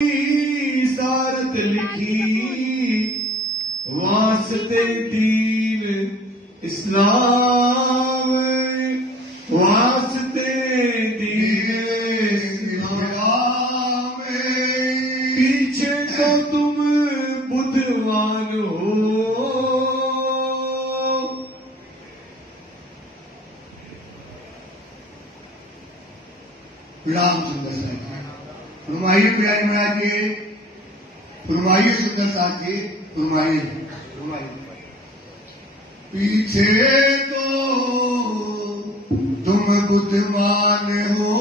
सारत लिखी वास्ते दीन इस्लाम, वास्ते दीन इस्लाम। पीछे तो तुम बुद्धवान हो, राम सुंदर साहब फरमाइए प्यारे महाराज के, फरमाइए सुंदर साहब जी, फरमाइए पीछे तो तुम बुद्धिमान हो,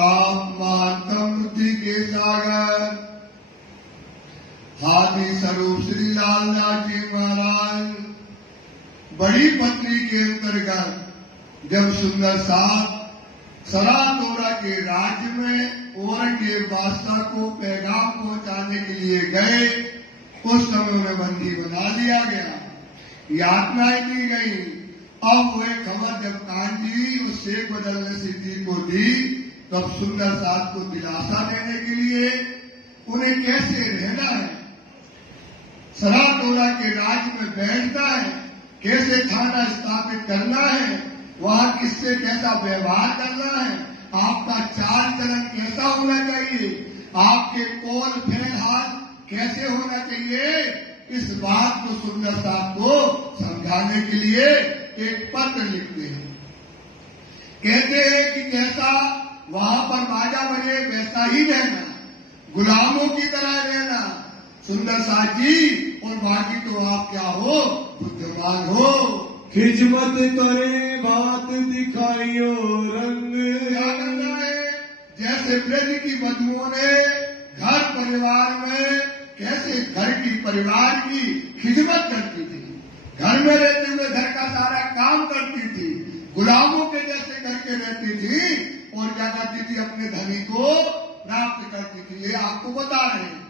आप मानता बुद्धि के सागर। हाथी स्वरूप श्री लालदास जी महाराज बड़ी पत्री के अंतर्गत जब सुंदर साहब सरातोरा के राज्य में औरंगजेब बादशाह को पैगाम पहुंचाने के लिए गए, उस समय में बंदी बना दिया गया, यातनाएं दी गई। अब वह खबर जब कांजी उस शेख बदलने सिद्धि को दी, तब सुंदर साहब को दिलासा देने के लिए उन्हें कैसे रहना है, सरातोरा के राज्य में बैठना है, कैसे थाना स्थापित करना है, वहां किससे कैसा व्यवहार करना है, आपका चाल चलन कैसा होना चाहिए, आपके कौल फेर हाथ कैसे होना चाहिए, इस बात को सुंदर साहब को समझाने के लिए एक पत्र लिखते हैं। कहते हैं कि जैसा वहां पर बाजा बजे वैसा ही रहना, गुलामों की तरह रहना सुंदर साहब जी, और बाकी तो आप क्या हो, बुद्धिमान हो। खिजमत करे बात दिखाइयो रंग, क्या करना है, जैसे ब्रज की बधुओं ने घर परिवार में कैसे घर की परिवार की खिदमत करती थी, घर में रहते हुए घर का सारा काम करती थी, गुलामों के जैसे करके रहती थी, और क्या करती थी, अपने धनी को प्राप्त करती थी। ये आपको बता रहे हैं।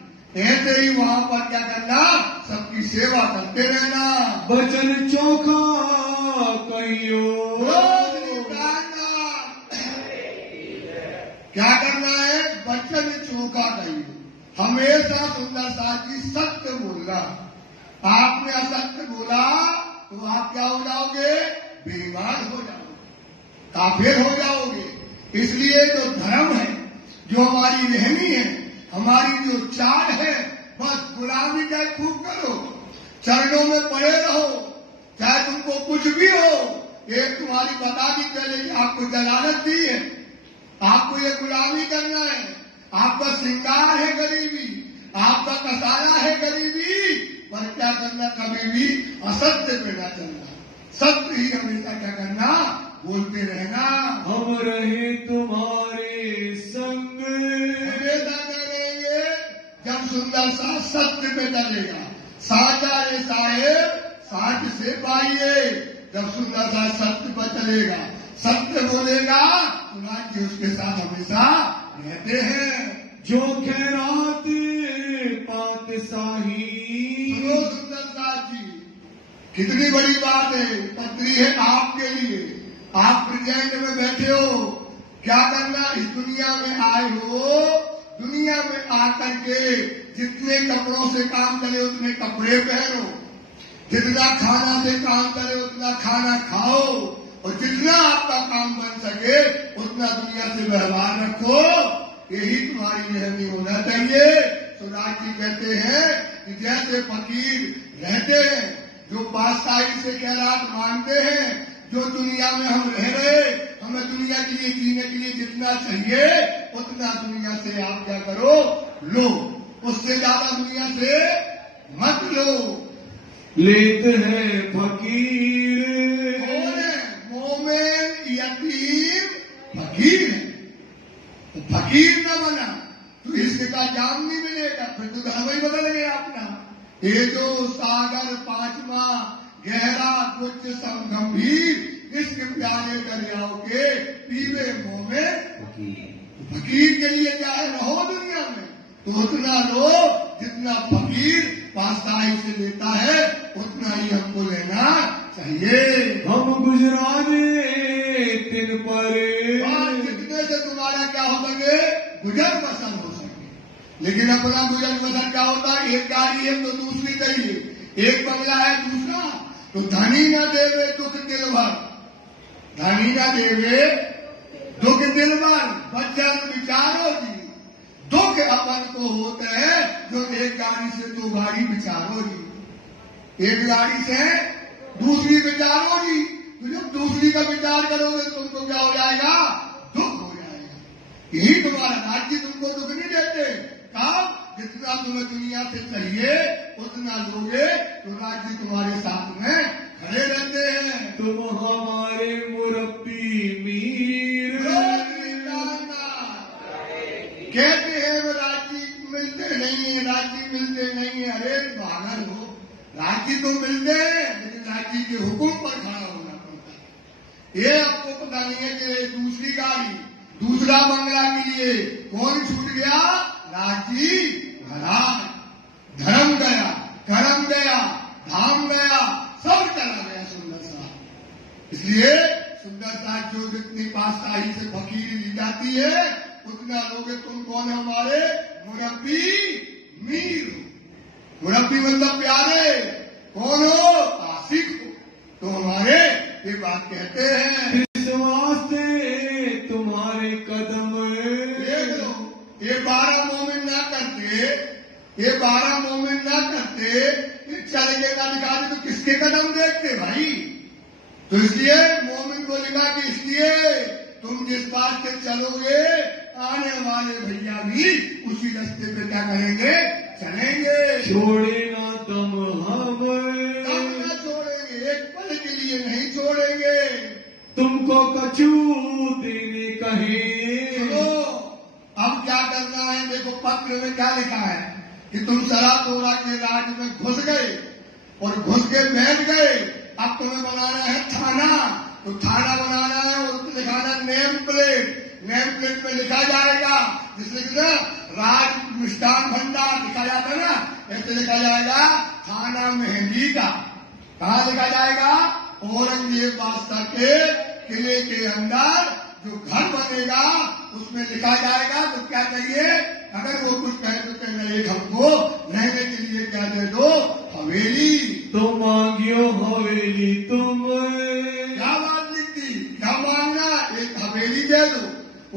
ऐसे ही वहां पर क्या करना, सबकी सेवा करते रहना, वचन चोखा कहियो, क्या करना है, वचन चोखा कहियो, हमेशा सुंदर साहब जी सत्य बोलना। आपने असत्य बोला तो आप क्या हो जाओगे, बेईमान हो जाओगे, काफिर हो जाओगे। इसलिए जो धर्म है, जो हमारी रहनी है, हमारी जो चाल है, बस गुलामी का खूब करो, चरणों में पड़े रहो, चाहे तुमको कुछ भी हो। एक तुम्हारी बता दी चले कि आपको जलालत दी है, आपको ये गुलामी करना है, आपका श्रृंगार है गरीबी, आपका कसाया है गरीबी, पर क्या करना, कभी भी असत्य पे न चलना, सत्य ही हमेशा क्या करना, बोलते रहना। हम रहे तुम्हारे संग, हमेशा करेंगे जब सुंदर सा सत्य पे चलेगा। साचा रे साहेब साच से पाइए, जब सुंदर सा सत्य पर चलेगा, सत्य बोलेगा, सुनाजी उसके साथ हमेशा रहते हैं। जो खैरात पातशाही, सुनो सुंदर साहब जी, कितनी बड़ी बात है, पत्री है आपके लिए, आप प्रेजेंट में बैठे हो, क्या करना, इस दुनिया में आए हो, दुनिया में आकर के जितने कपड़ों से काम करे उतने कपड़े पहनो, जितना खाना से काम करे उतना खाना खाओ, और जितना आपका काम बन सके उतना दुनिया से व्यवहार रखो। यही तुम्हारी रहनी होना चाहिए। सुराज जी कहते हैं कि जैसे फकीर रहते हैं, जो बादशाही से खैरात मांगते हैं, जो दुनिया में हम रह रहे, हमें दुनिया के लिए जीने के लिए जितना चाहिए उतना दुनिया से आप क्या करो, लो, उससे ज्यादा दुनिया से मत लो। लेते हैं फकीर, मोमेन यतीम फकीर है, तो फकीर न बना तो इसका जाम नहीं मिलेगा, फिर तो धर्म ही बदल गया अपना। ये जो सागर पांचवा गहरा कुछ गंभीर, इश्क प्यारे दरियाओं के पीवे मोमेन फकीर के लिए क्या है, रहो दुनिया में तो उतना लो जितना फकीर पातशाही से लेता है, उतना ही हमको लेना चाहिए। हम गुजराने दिन पर जितने से तुम्हारा क्या हो सके, गुजर बसर हो सके। लेकिन अपना गुजर बसर क्या होता है, एक गाड़ी है तो दूसरी चाहिए, एक बंगला है दूसरा, तो धनी न देवे दुख दिल भर, धनी न देवे दुख दिल भर, बच्चन विचारो जी, दुख अपन को होते हैं जो एक गाड़ी से दो गाड़ी विचारो जी, एक गाड़ी से दूसरी विचारो जी। तो जब दूसरी का विचार करोगे तुमको क्या हो जाएगा, दुख हो जाएगा। यही तुम्हारा राज्य तुमको दुख नहीं देते, काम जितना तुम्हें दुनिया से चाहिए उतना लोगे तो राज्य तुम्हारे साथ में खड़े रहते हैं। तुम हमारे मुरब्बी मीर, कहते हैं वो राज्य मिलते नहीं है, राज्य मिलते नहीं है। अरे पागल हो, राज्य तो मिलते हैं लेकिन राज्य के हुक्म पर खड़ा होना पड़ता है। ये आपको पता नहीं है कि दूसरी गाड़ी दूसरा बंगला के लिए कौन छूट गया, राज्य घरान, धर्म गया, कर्म गया, धाम गया, सब चला गया सुंदर सा। इसलिए सुंदर सा जो जितनी पातशाही से फकीरी ली जाती है उतना लोगे तुम कौन है, हमारे मुरब्बी मीर हो। मुरब्बी मतलब प्यारे, कौन हो, आशिक हो, तो हमारे ये बात कहते हैं। इस वास्ते तुम्हारे कदम, देख लो ये 12 मोमिन ना करते, ये 12 मोमिन ना करते, ये चल के ना दिखाते तो किसके कदम देखते भाई। तो इसलिए मोमिन को लिखा कि इसलिए तुम जिस बात से चलोगे आने वाले भैया भी उसी रास्ते पे क्या करेंगे, चलेंगे। छोड़े ना तुम हम न छोड़ेंगे, एक पल के लिए नहीं छोड़ेंगे। तुमको कछू देने कहे। सुनो अब क्या करना है, देखो पत्र में क्या लिखा है कि तुम सरातोरा के राज में घुस गए और घुस के बैठ गए। अब तुम्हें बनाना है थाना, तो थाना बनाना है और उसमें लिखाना नेम प्लेट, नेम प्लेट में लिखा जाएगा जिसमें कि ना राज मिष्ठान भंडार लिखा जाता है ना, ऐसे लिखा जाएगा थाना मेहंदी का। कहाँ लिखा जाएगा, औरंगजेब बादशाह के किले के अंदर जो घर बनेगा उसमें लिखा जाएगा। तो क्या चाहिए, अगर वो कुछ कहे तो कहना एक हमको रहने के लिए क्या दे दो, हवेली। तो मांगियो हवेली तुम, क्या बात लिखती, क्या मांगना, एक हवेली दे दो।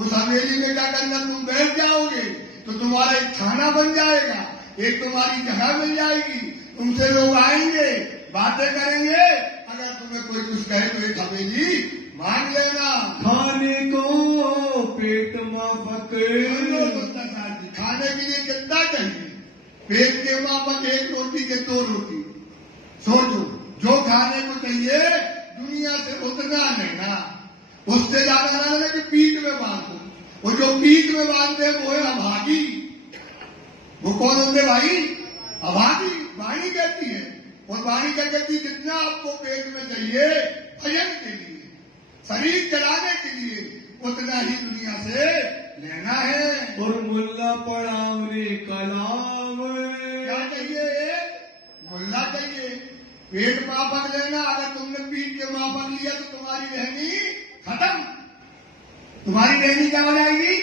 उस हवेली में क्या करना, तुम बैठ जाओगे तो तुम्हारा एक थाना बन जाएगा, एक तुम्हारी जगह मिल जाएगी, तुमसे लोग आएंगे बातें करेंगे। अगर तुम्हें कोई कुछ कहे तो एक हवेली मांग लेना। खाने को पेट माफक, खाने के लिए कितना चाहिए, पेट के माफक एक रोटी के 2 रोटी। सोचो जो खाने को चाहिए दुनिया से उतना लेना, उससे ज्यादा ना लेना कि पीठ में बांधो। वो जो पीठ में बांधते वो है अभागी। वो कौन होते भाई, अभागी। वाणी कहती है, और वाणी क्या कहती है, जितना आपको पेट में चाहिए भजन के लिए, शरीर चलाने के लिए, उतना ही दुनिया से लेना है। और मुल्ला पढ़ावने कलाम, क्या चाहिए, मुल्ला चाहिए। पेट मापक लेना, अगर तुमने पीठ के मापक लिया तो तुम्हारी रहनी खत्म, तुम्हारी रहनी क्या हो जाएगी।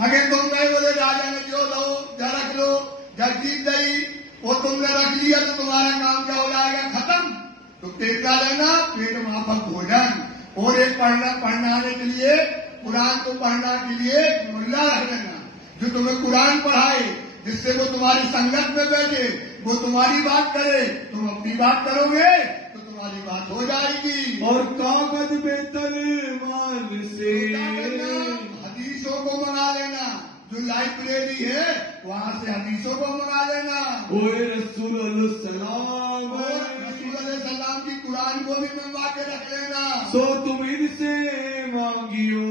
अगर तुम गए बोले राजा ने जो लो रख लो जगजीत दई, वो तुमने रख लिया तो तुम्हारा काम क्या हो जाएगा, खत्म। तो पेट का लेना, पेट माफक भोजन। और एक पढ़नाने के लिए, कुरान को पढ़ना के लिए मुल्ला रख लेना जो तुम्हें कुरान पढ़ाए, जिससे वो तुम्हारी संगत में बैठे, वो तुम्हारी बात करे, तुम अपनी बात करोगे तो तुम्हारी बात हो जाएगी। और कागज बेतल मान से हदीसों को मंगा लेना, जो लाइब्रेरी है वहाँ से हदीसों को मंगा लेना। ओए रसूल सलाम, रसूल सलाम की कुरान को भी मंगवा के रख लेना। सो तुम इनसे मांगियो,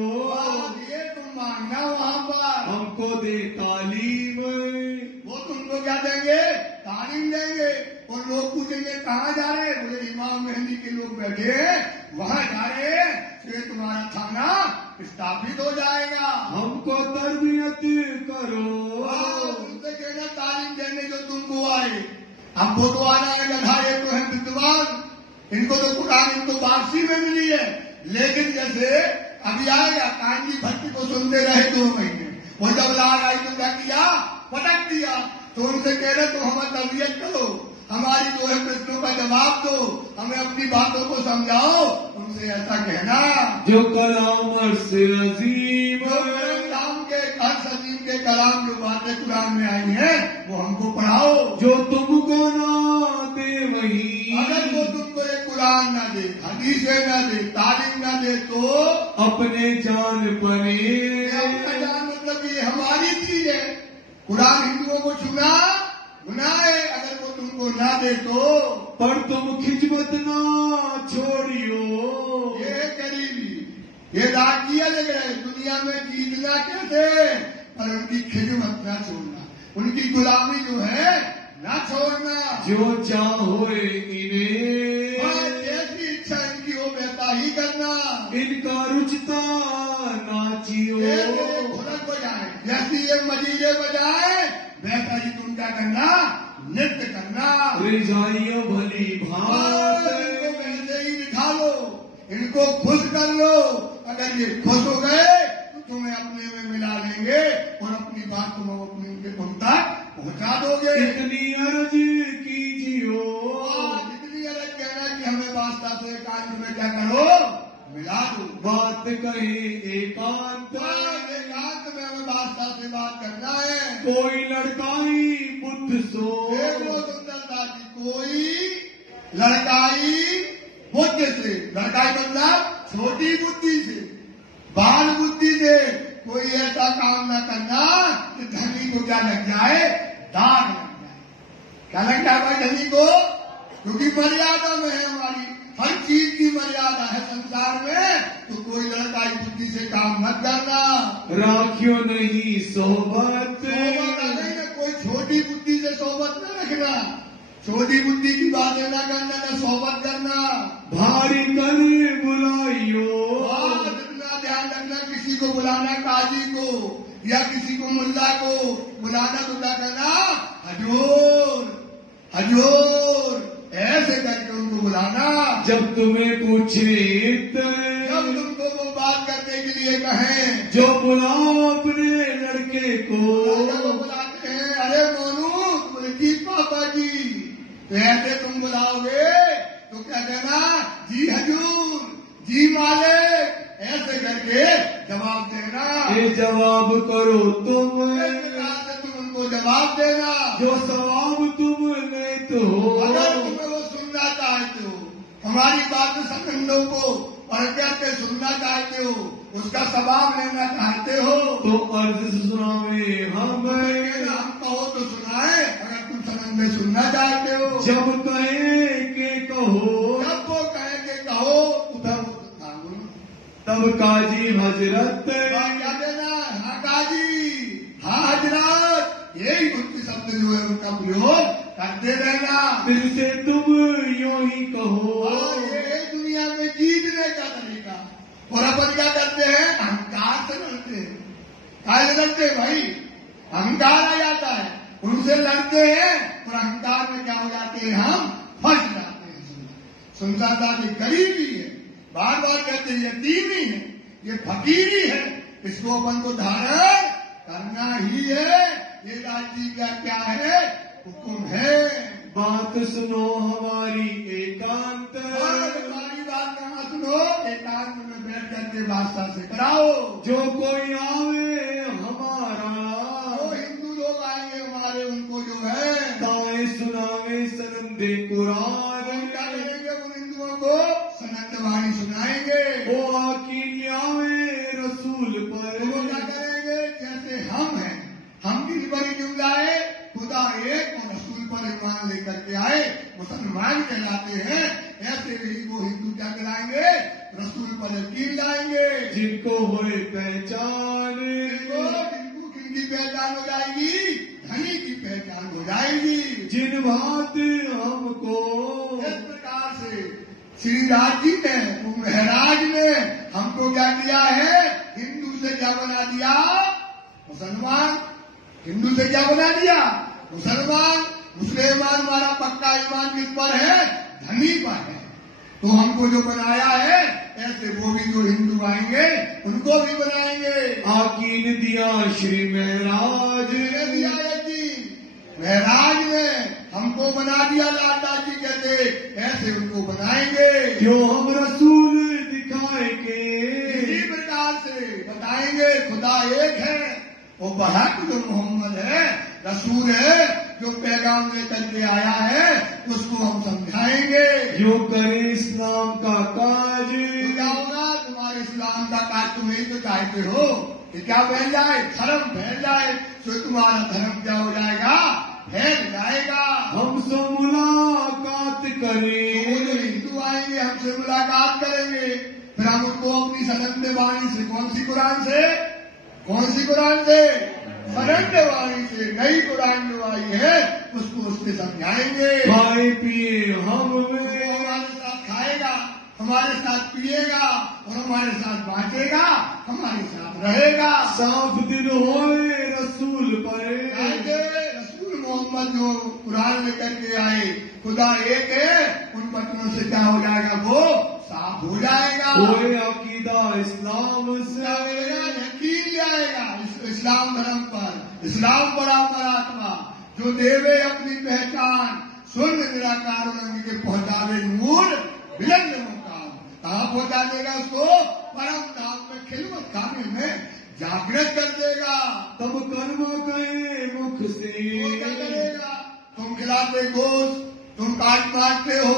ये तुम मांगना वहाँ पर, हमको दे तालीम। वो तुमको क्या देंगे, तालीम देंगे। और लोग पूछेंगे कहाँ जा रहे हैं, बोले इमाम मेहंदी के लोग बैठे हैं वहाँ जा रहे हैं, फिर तुम्हारा थाना स्थापित हो जाएगा। हमको तरबियत करो, उनसे कहना तालीम देने जो तुमको आए। हमको तो आना है गधा, ये तो है विद्वान, इनको तो कुरान इनको वापसी में मिली है। लेकिन जैसे अभी आएगा कांजी भट्ट को सुनते रहे 2 महीने, वो जब लाग आई तो क्या किया, पटक दिया। तो उनसे कह रहे तो हमें तरबियत करो, हमारी जो है प्रश्नों का जवाब दो, हमें अपनी बातों को समझाओ। उनसे ऐसा कहना जो कलाम से अजीम कलाम के अर्श अजीम के कलाम जो बातें कुरान में आई हैं वो हमको पढ़ाओ। जो तुमको ना दे वही, अगर वो तुमको ये कुरान ना दे, हदीसें ना दे, तालीम ना दे तो अपने जान पने। अपना जान मतलब ये हमारी चीज है। कुरान हिंदुओं को चुना गुनाह है, अगर वो तुमको ना दे तो। पर तुम खिजमत ना छोड़ियो। ये गरीबी, ये दागिया लग रहे दुनिया में जीतना कैसे, पर उनकी खिदमत ना छोड़ना, उनकी गुलामी जो है ना छोड़ना। जो चाहो इन्हें, जैसी इच्छा इनकी हो वैसा ही करना। इनका रुचता नाचियो। ढोलक बजाए, जैसी ये मजीरे बजाए वैसा ही तुम क्या करना, नृत्य करना। रिझाइयो भली भात, इनको वैसे ही दिखा लो, इनको खुश कर लो। अगर ये खुश हो गए तो तुम्हें अपने में मिला लेंगे और अपनी बात तुम अपनी उनके तुम तक पहुंचा दोगे। इतनी अर्ज कीजियो, इतनी अलग कहना कि हमें वास्ता से एकांत में क्या करो, मिला दो। बात कहे एकांत, एकांत में हमें वास्ता से बात करना है। कोई लड़काई बुद्ध सो। देखो सुंदरता की, कोई लड़काई बुद्धि से, लड़काई मतलब छोटी बुद्धि से, बाल बुद्धि से कोई ऐसा काम न करना कि धनी को क्या लग जाए, दाग लग जाए। क्या लग जाए भाई धनी को, क्योंकि मर्यादा में है हमारी, हर चीज की मर्यादा है संसार में। तो कोई लड़काई बुद्धि से काम मत करना। राखियो नहीं सोबत, कोई छोटी बुद्धि से सोबत न रखना, छोटी बुद्धि की बातें न करना, न सोबत करना। भारी कर बुलाइयो, इतना ध्यान रखना, किसी को बुलाना, काजी को या किसी को मुल्ला को बुलाना तो क्या करना, हजूर हजूर ऐसे करके उनको बुलाना। जब तुम्हें पूछे, जब तुमको वो बात करने के लिए कहें, जो बुलाओ अपने लड़के को। बुलाते हैं, अरे मोनू बोले जी पापा जी, तो ऐसे तुम बुलाओगे तो क्या कहना, जी हजूर, जी मालिक, ऐसे करके जवाब देना। ये जवाब करो तुम, तुम उनको जवाब देना। जो सवाब तुम लेते हो। अगर तुम्हें वो सुनना चाहते हो, हमारी बात संबंधों को पढ़ के सुनना चाहते हो, उसका सवाब लेना चाहते हो तो अर्ज सुनावे हमें। हम कहो तो सुनाए, अगर तुम सनम में सुनना चाहते हो। जब कहे के कहो, जब वो कहे के कहो तब काजी हजरत, क्या देना, हाँ काजी, हाँ हजरत, यही उनके शब्द जो है उनका प्रयोग करते रहना। फिर से तुम यूं ही कहो। और ये दुनिया में जीतने का तरीका। और अपन क्या करते हैं, अहंकार से लड़ते हैं। काय लड़ते हैं भाई, अहंकार आ जाता है, उनसे लड़ते हैं और अहंकार में क्या हो जाते हैं, हम फंस जाते हैं। सुनता की गरीबी है, बार बार कहते हैं यतीमी है, ये फकीरी है, इसको अपन को धारण करना ही है। ये राजी का क्या है, हुक्म है। बात सुनो हमारी एकांत, हमारी बात कहाँ सुनो, एकांत में बैठ करके वास्ता से कराओ। जो कोई आवे हमारा, जो हिंदू लोग आएंगे हमारे, उनको जो है ताए सुनावे सनंदे कुरान। क्या करेंगे, उन हिंदुओं को सनंद वाणी सुनाएंगे। वो आकील आवे रसूल पर, वो क्या करेंगे, जैसे हम हैं, हम किस बड़ी जुमला है, खुदा एक और रसूल पर ईमान लेकर के आए, मुसलमान कहलाते हैं। ऐसे ही वो हिंदू क्या कराएंगे, रसूल पर यकीन लाएंगे। जिनको होए पहचान, जिनको किनकी पहचान हो जाएगी, धनी की पहचान हो जाएगी। जिन बात हमको, इस प्रकार से श्री राज जी ने, महराज ने हमको क्या किया है, हिंदू से क्या बना दिया, मुसलमान। हिंदू से क्या बना दिया, मुसलमान। मुसलमान हमारा पक्का ईमान किस पर है, धनी पर है। तो हमको जो बनाया है ऐसे वो भी जो हिंदू आएंगे उनको भी बनाएंगे। आकीन दिया श्री महराज ने दिया यकीन, महराज ने हमको बना दिया, लाला जी कहते ऐसे उनको बनाएंगे। जो हम रसूल दिखाएंगे इसी प्रकार से बताएंगे खुदा एक है, वो बहक जो मोहम्मद है, रसूल है, जो पैगाम लेकर के आया है उसको हम समझाएंगे। जो करे इस्लाम का काज, तो क्या होगा? तुम्हारे इस्लाम का काज तुम ही तो चाहते हो कि क्या फैल जाए, धर्म फैल जाए, तो तुम्हारा धर्म क्या हो जाएगा? फैल जाएगा। हमसे मुलाकात करें, वो जो हिंदू आएंगे हमसे मुलाकात करेंगे, फिर हम उनको अपनी सनंद वाणी से, कौन सी कुरान से, कौन सी कुरान से? सनंद वाणी से, नई कुरान जो आई है उसको उससे समझाएंगे। खाए पिए हम वो हमारे साथ खाएगा, हमारे साथ पिएगा और हमारे साथ बांटेगा, हमारे साथ रहेगा। साफ दिन होए रसूल पर, रसूल मोहम्मद जो कुरान लेकर के आए, खुदा एक है, उन बटनों से क्या हो जाएगा? वो साफ हो जाएगा। होए अकीदा इस्लाम से, यकीन जाएगा इस्लाम धर्म पर, इस्लाम परमात्मा जो देवे अपनी पहचान, सुन निराकार रंग के पहुंचावे नूर विलंद मुकाम। कहाँ पहुंचा देगा उसको? परम धाम में, खिलवत खाने में जागृत कर देगा। तब कर्म कहे मुख से, वो क्या करेगा? तुम खिलाते गोश्त, तुम काट मारते हो,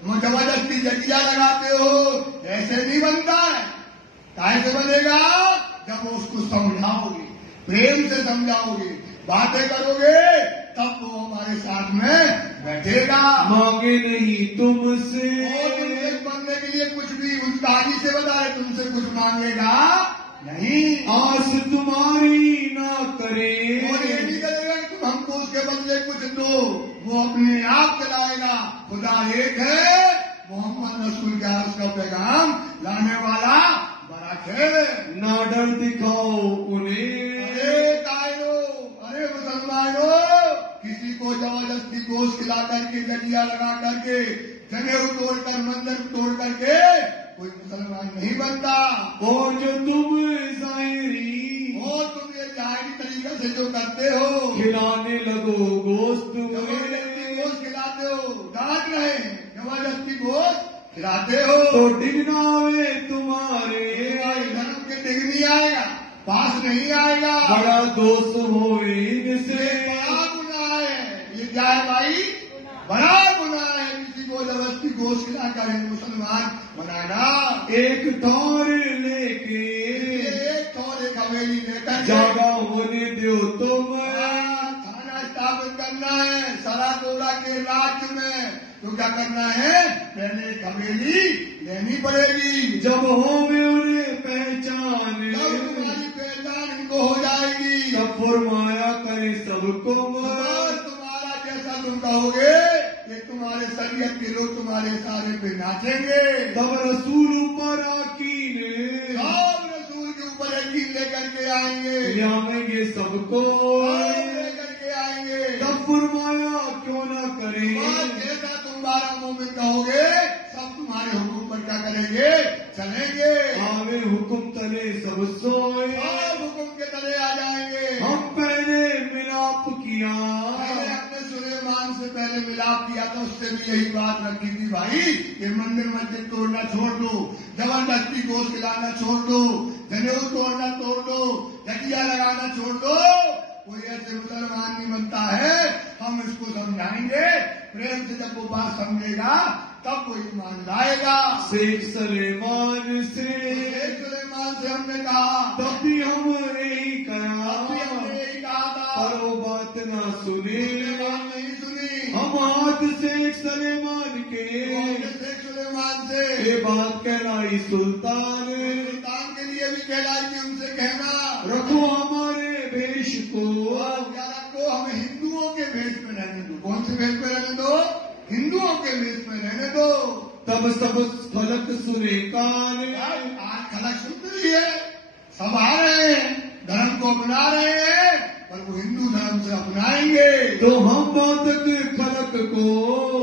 तुम जबरदस्ती जटिया लगाते हो, ऐसे नहीं बनता है। कैसे बनेगा? जब उसको समझाओगे, प्रेम से समझाओगे, बातें करोगे, तब वो हमारे साथ में बैठेगा। मांगे नहीं तुमसे, और तुमसे बनने के लिए कुछ भी उस ताजी से बताए, तुमसे कुछ मांगेगा नहीं। आस तुम्हारी ना करे, और ये नहीं करेगा कि तुम हमको उसके बदले कुछ दो, वो अपने आप चलाएगा। खुदा एक है, मोहम्मद रसूल क्या उसका पैगाम लाने वाला बराक है। ना डर दिखाओ उन्हें, अरे कायरो, अरे मुसलमानों, किसी को जबरदस्ती गोश्त खिला करके, जटिया लगा करके, जनेऊ तोड़ कर, मंदिर तोड़ करके कोई मुसलमान नहीं बनता। और जो तुम जाहिरी, और तुम ये जाहिरी तरीके से जो करते हो, खिलाने लगो गोश्त जबरदस्ती गोश्त खिलाते हो, डांट रहे हैं, जबरदस्ती गोश्त खिलाते हो, तो डिगनावे तुम्हारे, धर्म के डिग नहीं आएगा, पास नहीं आएगा। बड़ा दोस्त हो इनसे, बड़ा गुनाह है ये, क्या है भाई? बड़ा गुनाह है किसी को जबरदस्ती गोश्त खिला कर मुसलमान बनाना। एक ठौर लेके, एक ठौर एक हवेली लेकर जागा होने दो तुम, थाना स्थापित करना है सारा दौरा के राज्य में, तो क्या करना है? पहले एक हवेली लेनी पड़ेगी। जब होवे उन्हें पहचान, जब तुम्हारी पहचान इनको हो जाएगी, तब फरमाया करे सबको, और तुम्हारा जैसा तुम कहोगे ये तुम्हारे शरीयत के लोग तुम्हारे सारे पे नाचेंगे। तब रसूल ऊपर आकीन, सब रसूल के ऊपर यकीन लेकर के आएंगे, आएंगे सबको, लेकर के आएंगे। तब फरमाया क्यों ना करे, जैसा तुम 12 मोमिन कहोगे, सब तुम्हारे हुक्म पर क्या करेंगे? चलेंगे। आवे हुक्म तले सब सोए, सब हुक्म के तले आ जाएंगे। हम पहले मिलाप किया, मैंने अपने सुलेमान से पहले मिलाप किया था, उससे भी यही बात रखी थी भाई, ये मंदिर मस्जिद तोड़ना छोड़ दो, जबरदस्ती गोश्त खिलाना छोड़ दो, जनेऊ तोड़ना तोड़ दो, जटिया लगाना छोड़ दो। कोई ऐसे मुसलमान नहीं बनता है। हम इसको समझाएंगे, प्रेम से जब वो बात समझेगा तब वो ईमान लाएगा। शेख सलेमान से हमने कहा, तब भी हम यही कहा, हमने यही कहा था, पर वो बात ना सुनी, नहीं सुनी। हम हाथ शेख सलेमान के, शेख सुलेमान से ये बात कहलाई सुल्तान के लिए भी कहलाई कि उनसे कहना, रखो हमारे भेष को, क्या रखो, हमें हिंदुओं के भेष में रहने दो। कौन से भेष में रहने दो? हिंदुओं के भेष में रहने दो। तब सब फलक सुने कान, आज खलक सुन रही है, सब आ रहे हैं, धर्म को अपना रहे हैं, पर वो हिंदू धर्म से अपनाएंगे तो हम बातक खलक को,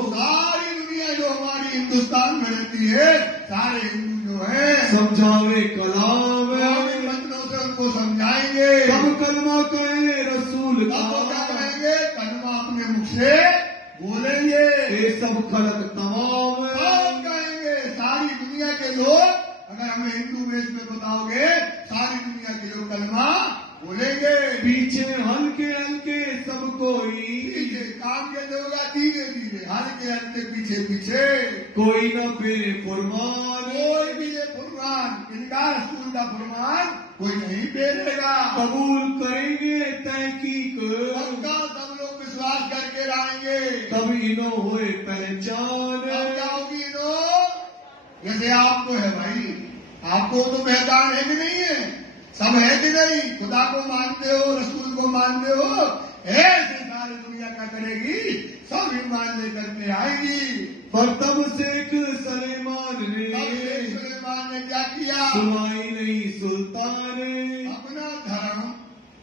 सारी दुनिया जो हमारी हिंदुस्तान में रहती है, सारे हिंदू जो है समझावे कलाम मंत्रों से उनको समझाएंगे। तब कलमा कहे रसूल का, तो क्या करेंगे? कलमा अपने मुख से बोलेंगे। ये सब खलक तमाम कहेंगे सारी दुनिया के लोग, अगर हमें हिंदू वेश में बताओगे, सारी दुनिया के लोग कलमा बोलेंगे। पीछे हल्के हल्के सब कोई, काम कैसे होगा? धीरे धीरे, हल्के हल्के, पीछे पीछे, कोई न फेरे फुरमान, कोई भी ये फुरमान, इनका रसूल का फुरमान कोई नहीं फेरेगा। कबूल करेंगे तहकीक, पक्का सब लोग विश्वास करके लाएंगे। तब इनो होए पहचान। अब क्या होगी इनो? जैसे आपको है भाई, आपको तो पहचान है कि नहीं है? सब है कि नहीं? खुदा को मानते हो, रसूल को मानते हो, ऐसे सारी दुनिया क्या करेगी? सब ईमान लेकर के आएगी। पर तब शेख सलेमान ने सुलेमान ने क्या किया? सुनाई नहीं सुल्तान ने। अपना धर्म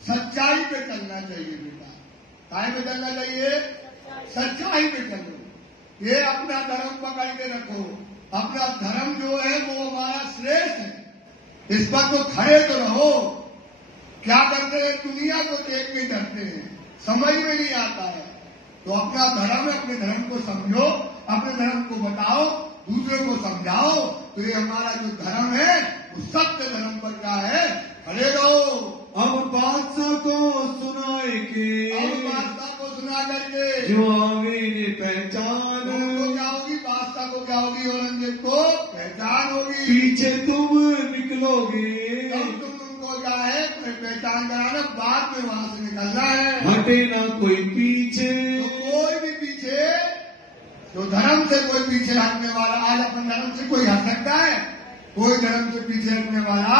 सच्चाई पे चलना चाहिए बेटा। काय पे चलना चाहिए? सच्चाई पे चलो। ये अपना धर्म पकड़ के रखो। अपना धर्म जो है वो हमारा श्रेष्ठ है, इस पर तो खड़े तो रहो। क्या करते हैं? दुनिया को देख के डरते हैं, समझ में नहीं आता है। तो अपना धर्म है, अपने धर्म को समझो, अपने धर्म को बताओ, दूसरे को समझाओ। तो ये हमारा जो धर्म है वो सत्य धर्म पर क्या है? खड़े रहो। अब बादशाह को सुनाए के, अब बादशाह को सुना करके जो आवे ने पहचान, उनको क्या होगी? बादशाह को क्या होगी? औरंगजेब को पहचान होगी। पीछे तुम निकलोगे, तब तुम उनको क्या है? पहचान कराना, बाद में वहां से निकलना है। हटे ना कोई पीछे। तो कोई भी पीछे, जो धर्म से कोई पीछे हटने वाला, आज अपन धर्म से कोई हट सकता है? कोई धर्म से पीछे हटने वाला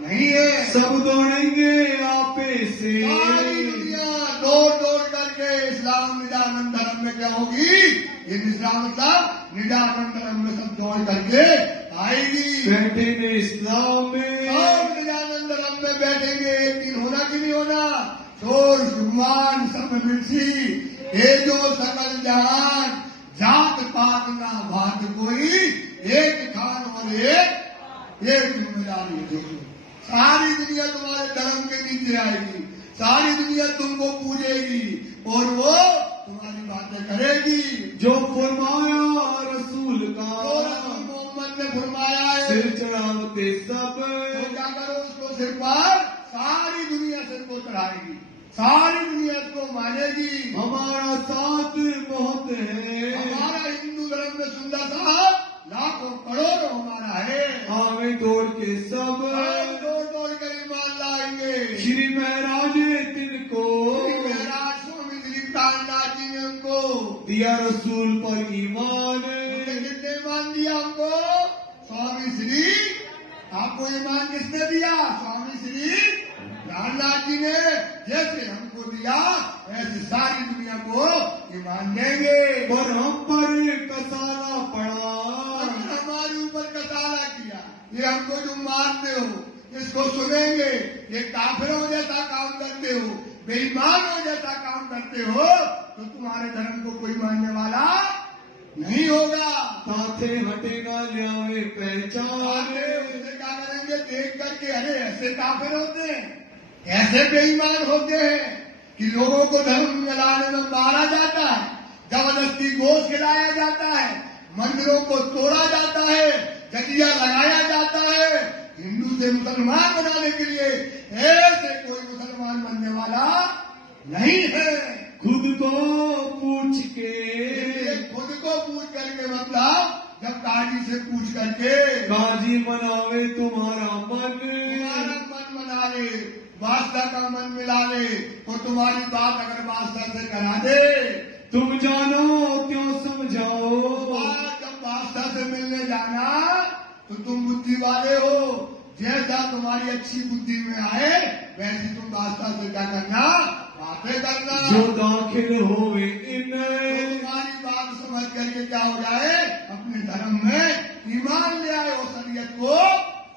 नहीं है। सब दौड़ेंगे आपे से, सारी दुनिया दौड़ दौड़ करके इस्लाम निजानंद धर्म में क्या होगी? ये इस्लाम का निजानंद धर्म में सब दौड़ करके आएगी। बैठे ने इस्लाम में, सब निजानंद धर्म में बैठेंगे। एक दिन होना कि नहीं होना? शोर शुमान सब मिर्ची, ये जो सकल जहान, जात पात ना भात कोई, एक खान और एक जिम्मेदारी देखो। सारी दुनिया तुम्हारे धर्म के नीचे आएगी, सारी दुनिया तुमको पूजेगी और वो तुम्हारी बातें करेगी। जो फरमाया रसूल का, जो रसूल मोहम्मद ने फरमाया है, सिर चढ़ाते सब, तो क्या करो? उसको सिर पर सारी दुनिया सिर को चढ़ाएगी, सारी दुनिया इसको मानेगी। हमारा साथ बहुत है, हमारा हिंदू धर्म में सुंदर साथ लाखों करोड़ों हमारा है। हमें दौड़ के सब, दौड़ दौड़ कर ईमान लाएंगे। श्री महाराज तिनको, महाराज स्वामी श्री प्राणनाथ जी ने उनको दिया रसूल पर ईमान। किसने ईमान दिया हमको? स्वामी श्री। आपको ईमान किसने दिया? स्वामी श्री प्राणनाथ जी ने। जैसे हमको दिया ऐसे सारी दुनिया को ईमान देंगे। पर हम पर कसाला पड़ा, हमारे ऊपर कसाला किया, ये हमको जो मानते हो, इसको सुनेंगे, ये काफिरों जैसा काम करते हो, बेईमानों जैसा काम करते हो, तो तुम्हारे धर्म को कोई मानने वाला नहीं होगा। साथे हटे ना लियावे पहचान, उसे क्या करेंगे? देख करके अरे ऐसे काफिर होते हैं, ऐसे बेईमान होते हैं कि लोगों को धर्म में लाने में मारा जाता है, जबरदस्ती गोश्त खिलाया जाता है, मंदिरों को तोड़ा जाता है, जजिया लगाया जाता है, हिंदू से मुसलमान बनाने के लिए। ऐसे कोई मुसलमान बनने वाला नहीं है। खुद को पूछ के, खुद को पूछ करके, मतलब जब काजी से पूछ करके, काजी बनावे तुम्हारा मन, तुम्हारा मन बना ले, बादशाह का मन मिला ले, तो तुम्हारी बात अगर बादशाह से करा दे, तुम जानो क्यों समझाओ। जब बादशाह से मिलने जाना तो तुम बुद्धि वाले हो, जैसा तुम्हारी अच्छी बुद्धि में आए वैसी तुम बादशाह से क्या करना? बातें करना। जो दाखिल होवे इन, तो तुम्हारी बात समझ करके क्या हो जाए? अपने धर्म में ईमान ले आए, और शरीयत को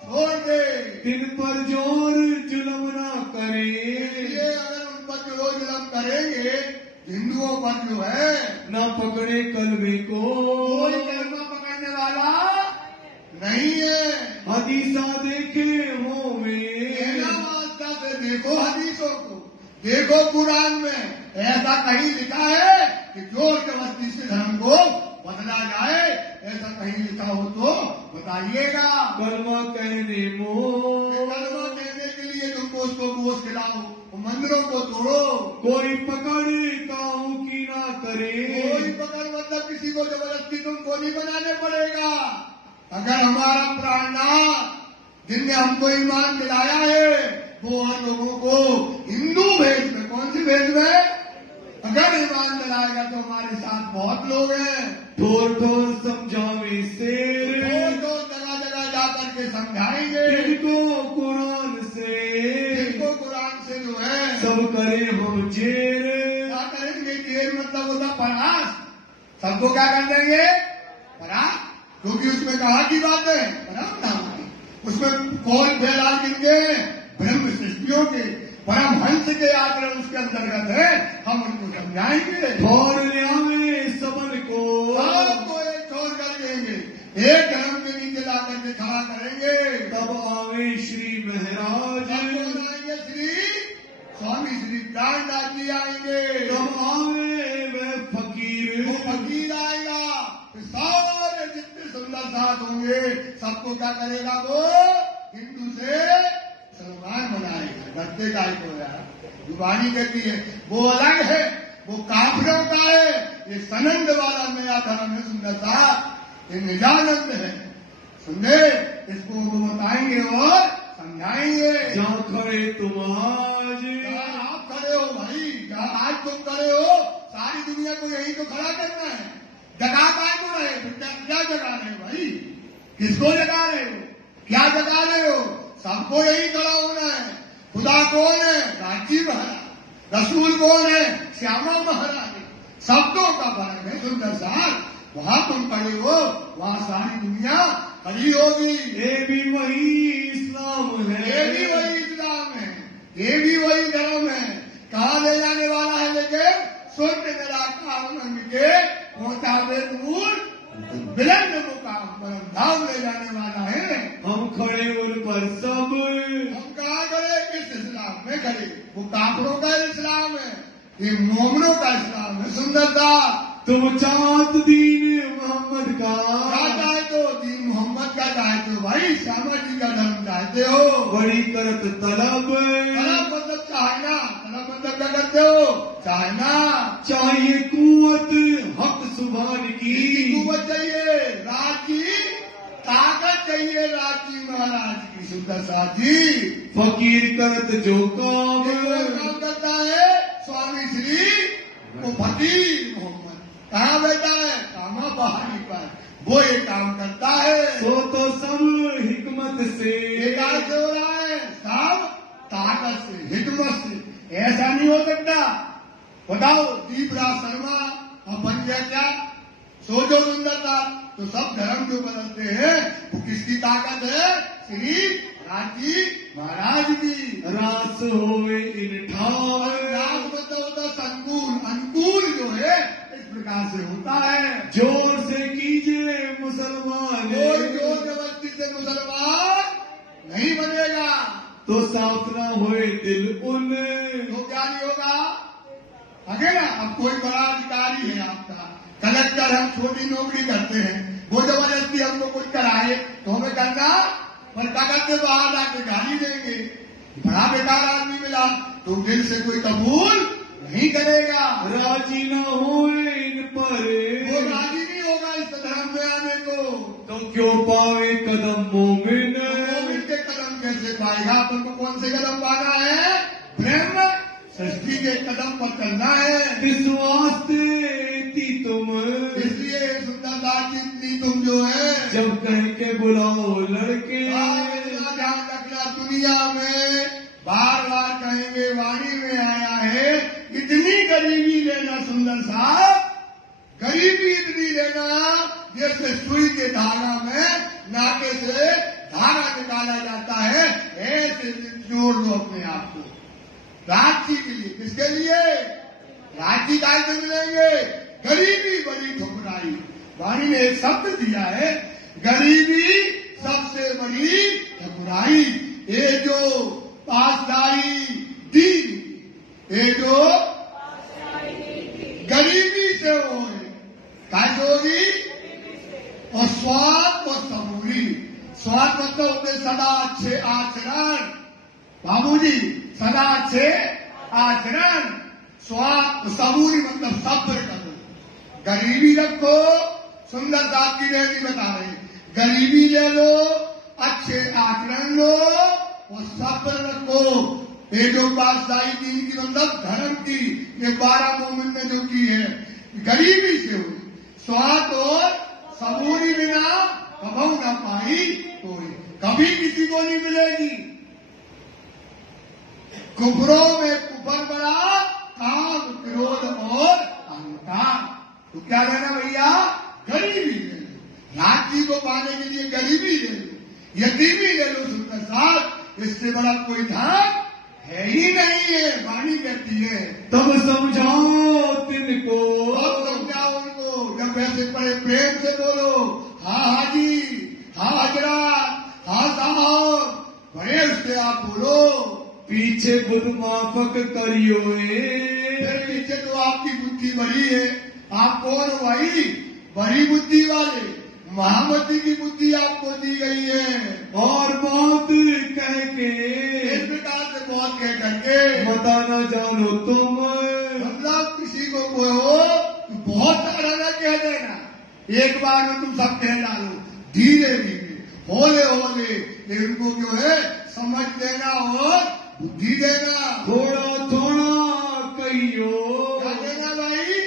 छोड़ दे। इन पर जोर जुल्म ना करे, इसलिए अगर उन पर जो जुल्म करेंगे, हिंदुओं पर जो है, ना पकड़े कलबे को, कोई कलमा पकड़ने वाला नहीं है। हदीसा देखे हो में कहना वास्ता से देखो हदीसों को, देखो कुरान में ऐसा कहीं लिखा है कि जोर जबरदस्ती से धर्म को बदला जाए, ऐसा कहीं लिखा हो तो बताइएगा। कलमा कहने कलमा कहने के लिए तुमको उसको गोश्त खिलाओ, मंदिरों को तोड़ो, कोई पकड़ काहू की ना करे, कोई पकड़ मतलब किसी को जबरदस्ती तुमको नहीं बनाने पड़ेगा। अगर हमारा प्राणनाथ जिनने हमको ईमान दिलाया है वो और लोगों को हिंदू भेष में, कौन सी भेष में अगर ईमान दिलाएगा तो हमारे साथ बहुत लोग हैं। ठोर ठोर समझावे से, ठोर जगह जगह जाकर के समझाएंगे, इनको कुरान से, इनको कुरान से जो है सब करे हम जेर, क्या करेंगे? जेर मतलब होता परास, सबको क्या कर देंगे? परास, क्योंकि उसमें कहा की बात है परम नाम की, उसमें कौन फैला किनके? ब्रह्म सृष्टियों के परमहंस के आचरण उसके अंतर्गत है, हम उनको समझाएंगे। ठोर न्याय सबन को, सबको एक ठोर कर देंगे, एक धर्म के नीचे ला करके खड़ा करेंगे। तब आवे श्री महाराज, आएंगे श्री स्वामी श्री प्राणनाथ जी आएंगे, तब आवे वह फकीर, वो फकीर आएगा, सारे जितने सुंदर साथ होंगे सबको क्या करेगा? वो हिंदू से मुसलमान बनाएगा। बच्चे का ही तो यार जुबानी कहती है, वो अलग है, वो काफिरों का है, ये सनंद वाला नया धर्म है सुंदर सा, ये निजानंद है। सुनने इसको वो बताएंगे और समझाएंगे। जहाँ खड़े तुम आज, आप खड़े हो भाई, जहाँ आज तुम खड़े हो सारी दुनिया को यही तो खड़ा करना है। जगा पाए तो रहे, क्या जगा रहे हो भाई? किसको जगा रहे हो? क्या जगा रहे हो? सबको यही खड़ा होना है। खुदा कौन है? राजी महाराज। रसूल कौन है? श्यामा महाराज। शब्दों का फर्क है सुंदर साहब, वहां तुम खड़े हो वहां सारी दुनिया खड़ी होगी। ये भी वही इस्लाम है, ये भी वही इस्लाम है, ये भी वही धर्म है। कहाँ ले जाने वाला है? लेकिन स्वर्ग निराकार मंग के पहुंचावे दूर बिलंद मुकाम पर धाम ले जाने वाला है। हम खड़े उन पर सब, हम कहाँ खड़े? किस इस्लाम में खड़े? वो काफिरों का इस्लाम है, ये मोमनों का इस्लाम है। सुंदरता तुम चाहत दीन मोहम्मद का, चाहे तो दीन मोहम्मद का चाहते हो भाई, श्यामा जी का धर्म चाहते हो, बड़ी करत तलब, मतलब चाहना, तलब मतलब क्या करते हो? चाहना। चाहिए कुवत हक सुभान की, कुवत चाहिए, राज की ताकत चाहिए, राजी महाराज की। सुंदर साथ जी फकीर करत जो काम, करता है स्वामी श्री वो फकीर मोहम्मद कहाँ बैठा है? कामा पहाड़ी पर, वो ये काम करता है। सो तो सब हिकमत से, विकास हो रहा है, सब ताकत से, हिकमत से। ऐसा नहीं हो सकता। बताओ दीपराज शर्मा अपन क्या सोचो सुंदरता, तो सब धर्म जो बदलते हैं वो किसकी ताकत है? श्री राजी महाराज की। रास होवे इन ठाव, राज मतलब होता संकुल, अनुकूल जो है इस प्रकार से होता है। जोर से कीजिए मुसलमान, कोई जोर जबरदस्ती से मुसलमान नहीं बनेगा, तो साफ ना होए दिल उन, तो क्या नहीं होगा? आगे ना, अब कोई बड़ा अधिकारी है आपका, कलेक्टर, हम छोटी नौकरी करते हैं, वो जबरदस्ती हमको कुछ कराए तो हमें करना, पर कागज के बाहर आके गाली देंगे। बड़ा बेकार आदमी मिला तो दिल से कोई कबूल नहीं करेगा। राजी ना होए इन पर, वो राजी नहीं होगा इस धर्म में आने को, तो क्यों पावे कदम मोमिन, मोमिन के कदम कैसे पाएगा? तुमको कौन से कदम पाना है? ब्रह्म सृष्टि के कदम पर करना है। इस वास्ते ती तुम, इसलिए सुंदरता की तुम जो है जब कह के बुलाओ लड़के, ध्यान रखना, दुनिया में बार बार कहेंगे वाणी में आया है, इतनी गरीबी लेना सुंदर साहब, गरीबी इतनी लेना जैसे सुई के धागा में नाके से धागा निकाला जाता है, ऐसे जोड़ लो अपने आप को राज्य के लिए। किसके लिए? राज्य काय से मिलेंगे? गरीबी बड़ी ठुकराई। वाणी ने एक शब्द दिया है, गरीबी सबसे बड़ी है बुराई। ये जो पासदारी दीन, ये जो गरीबी से हो कैसे होगी, और स्वाद और सबूरी। स्वाद मतलब होते सदा अच्छे आचरण, बाबूजी सदा अच्छे आचरण। स्वाद सबूरी मतलब सब्र करो, गरीबी रखो। सुंदर साहब की रेहनी बता रहे, गरीबी ले लो, अच्छे आचरण लो और सब्र रखो। ये जो पासदारी दीन की मतलब धर्म की, ये 12 मोमिन ने जो की है गरीबी से हुई। स्वाद और सबूरी बिना कबहू न पाई कोई, कभी किसी को नहीं मिलेगी। कुफरों में कुफर बड़ा, काम क्रोध और अहंकार। तो क्या लेना भैया, गरीबी ले लो। राज्य को पाने के लिए गरीबी ले लो, यतीमी ले लो। सुंदर साहब, इससे बड़ा कोई धन है ही नहीं है। वाणी कहती है तब समझाओ तिनको, अब समझाओ उनको। जब वैसे बड़े प्रेम से बोलो, हाँ हाजी, हाँ हजरात, हाँ साहब, बड़े उससे आप बोलो। पीछे बुध माफक करियो फिर पीछे तो आपकी बुद्धि बड़ी है। आप कौन हो भाई, बड़ी बुद्धि वाले। महामती की बुद्धि आपको दी गई है। और बहुत कह के, इस प्रकार से बहुत कह करके बता न जानो तुम, मतलब किसी को कहो तो बहुत सारा न कह देना, एक बार में तुम सब कह डालो, धीरे धीरे, होले होले। इनको जो है समझ देना और बुद्धि देना। थोड़ा थोड़ा कहियो, क्या देना भाई,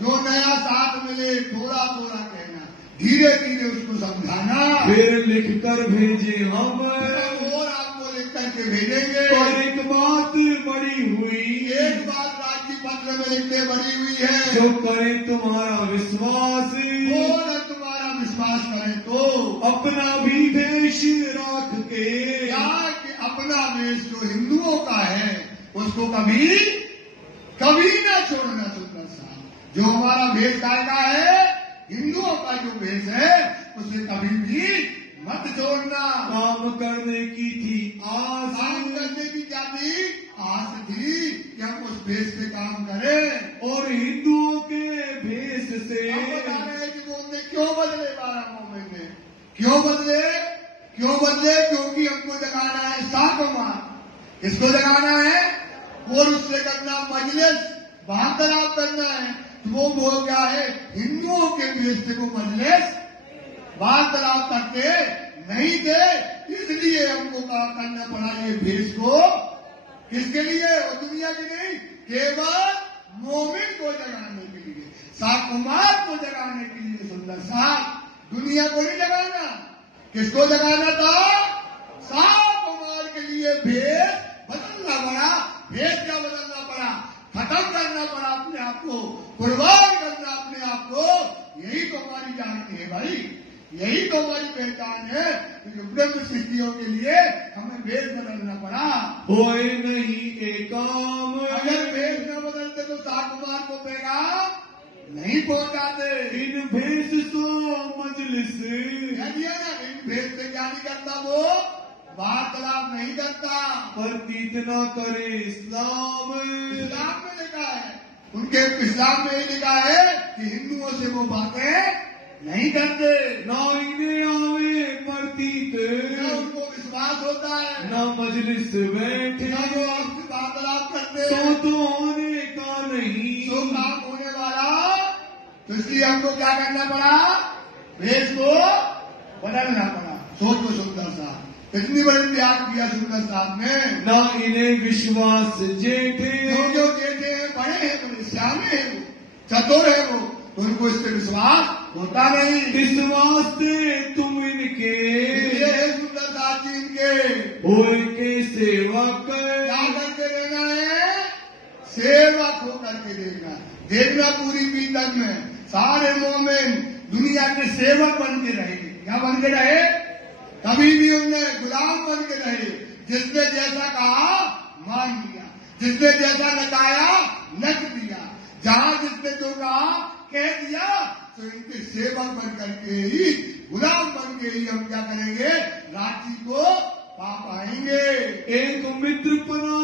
जो नया साथ मिले थोड़ा थोड़ा कहना, धीरे धीरे उसको समझाना। फिर लिख कर भेजे हम, और आपको लिख करके भेजेंगे। और एक बात बड़ी हुई, एक बात राज्य पत्र में लिखते बड़ी हुई है, जो करे तुम्हारा विश्वास, वो न तुम्हारा विश्वास करे तो अपना भी भेष राख के, क्या कि अपना वेश जो हिंदुओं का है उसको कभी कभी न छोड़ना। सुंदर साहब, जो हमारा वेश का है, हिंदुओं का जो वेश है, उसे कभी भी मत छोड़ना। काम करने की थी आस, काम करने की क्या थी, आस थी कि हम उस भेष से काम करें। और हिंदुओं के भेष से, हम बता रहे हैं कि वो उनने क्यों बदले 12 मोमिन ने, क्यों बदले, क्यों बदले, क्योंकि हमको जगाना है साकुमार। किसको जगाना है, और उससे करना मजलिस, वार्तालाप करना है। तो वो क्या है, हिंदुओं के भेष से वो मजलिस वार्तालाप करते नहीं थे, इसलिए हमको काम करना पड़ा ये भेष को। किसके लिए, और दुनिया की नहीं, केवल मोमिन को जगाने के लिए, साकुमार को जगाने के लिए। सुंदर साहब, दुनिया को नहीं जगाना, किसको जगाना था, साकुमार के लिए भेष बदलना पड़ा। भेष क्या बदलना पड़ा, खत्म करना पड़ा अपने आप को, कुर्बान करना अपने आप को। यही तो हमारी जानती है भाई, यही तो हमारी पहचान है कि ब्रह्म सिद्धियों के लिए हमें भेष बदलना पड़ा। होए नहीं एक काम, अगर भेष न बदलते तो साकुमार को पैगाम नहीं पहुंचाते। इन भेष सो मजलिस, कह दिया ना, इन भेष से क्या नहीं करता, वो वार्तालाप नहीं करता। प्रतीत न करे इस्लाम, इस्लाम में लिखा है, उनके इस्लाम में ही लिखा है कि हिंदुओं से वो बातें नहीं करते। ना इन्हें आवे प्रतीत, न उनको विश्वास होता है, न मजलिस बैठे, न वो आपसे वार्तालाप करते तो हैं, तो होने का नहीं। तो काम होने वाला। तो इसलिए हमको क्या करना पड़ा, भेष को बदलना पड़ा। सोचो सुंदर साहब, इतनी बड़ी त्याग किया सुंदर साहब ने। ना इन्हें विश्वास जेठे, जो जेठे हैं, बड़े हैं, बड़े श्यामे हैं, चतुर है वो, तो उनको इस पे विश्वास होता नहीं। इस वास्ते तुम इनके, ये है सुंदर साहब जी इनके होए के सेवक, क्या करके देना है, सेवक हो करके देना। देखना पूरी पीतक में सारे मोमिन दुनिया के सेवक बन के रहे। क्या बन के रहे, कभी भी उनने गुलाम बन के रहे। जिसने जैसा कहा मान लिया, जिसने जैसा नचाया नच दिया, जहां जिसने जो कहा कह दिया, तो इनके सेवक बन करके ही, गुलाम बन के ही हम क्या करेंगे, राज्य को पा पाएंगे। एक मित्र पना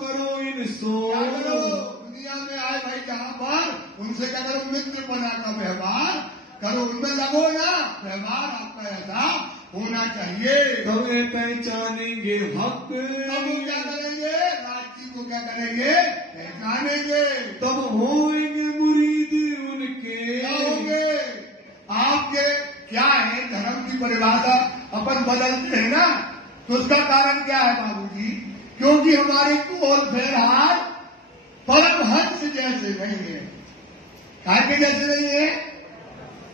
करो इनसो, क्या करो, दुनिया में आए भाई जहाँ पर उनसे क्या करो, मित्र पना का व्यवहार करो, उनमें लगो ना, व्यवहार आपका ऐसा होना चाहिए। तब पहचानेंगे हक, तब वो क्या करेंगे, राज्य को क्या करेंगे, पहचानेंगे। तब होंगे मुरीद उनके। क्या होंगे, आपके क्या है, धर्म की परिभाषा अपन बदलते हैं ना, तो उसका कारण क्या है बाबूजी, क्योंकि हमारे कोल फिलहाल परमहंस जैसे नहीं है। काय के जैसे नहीं है,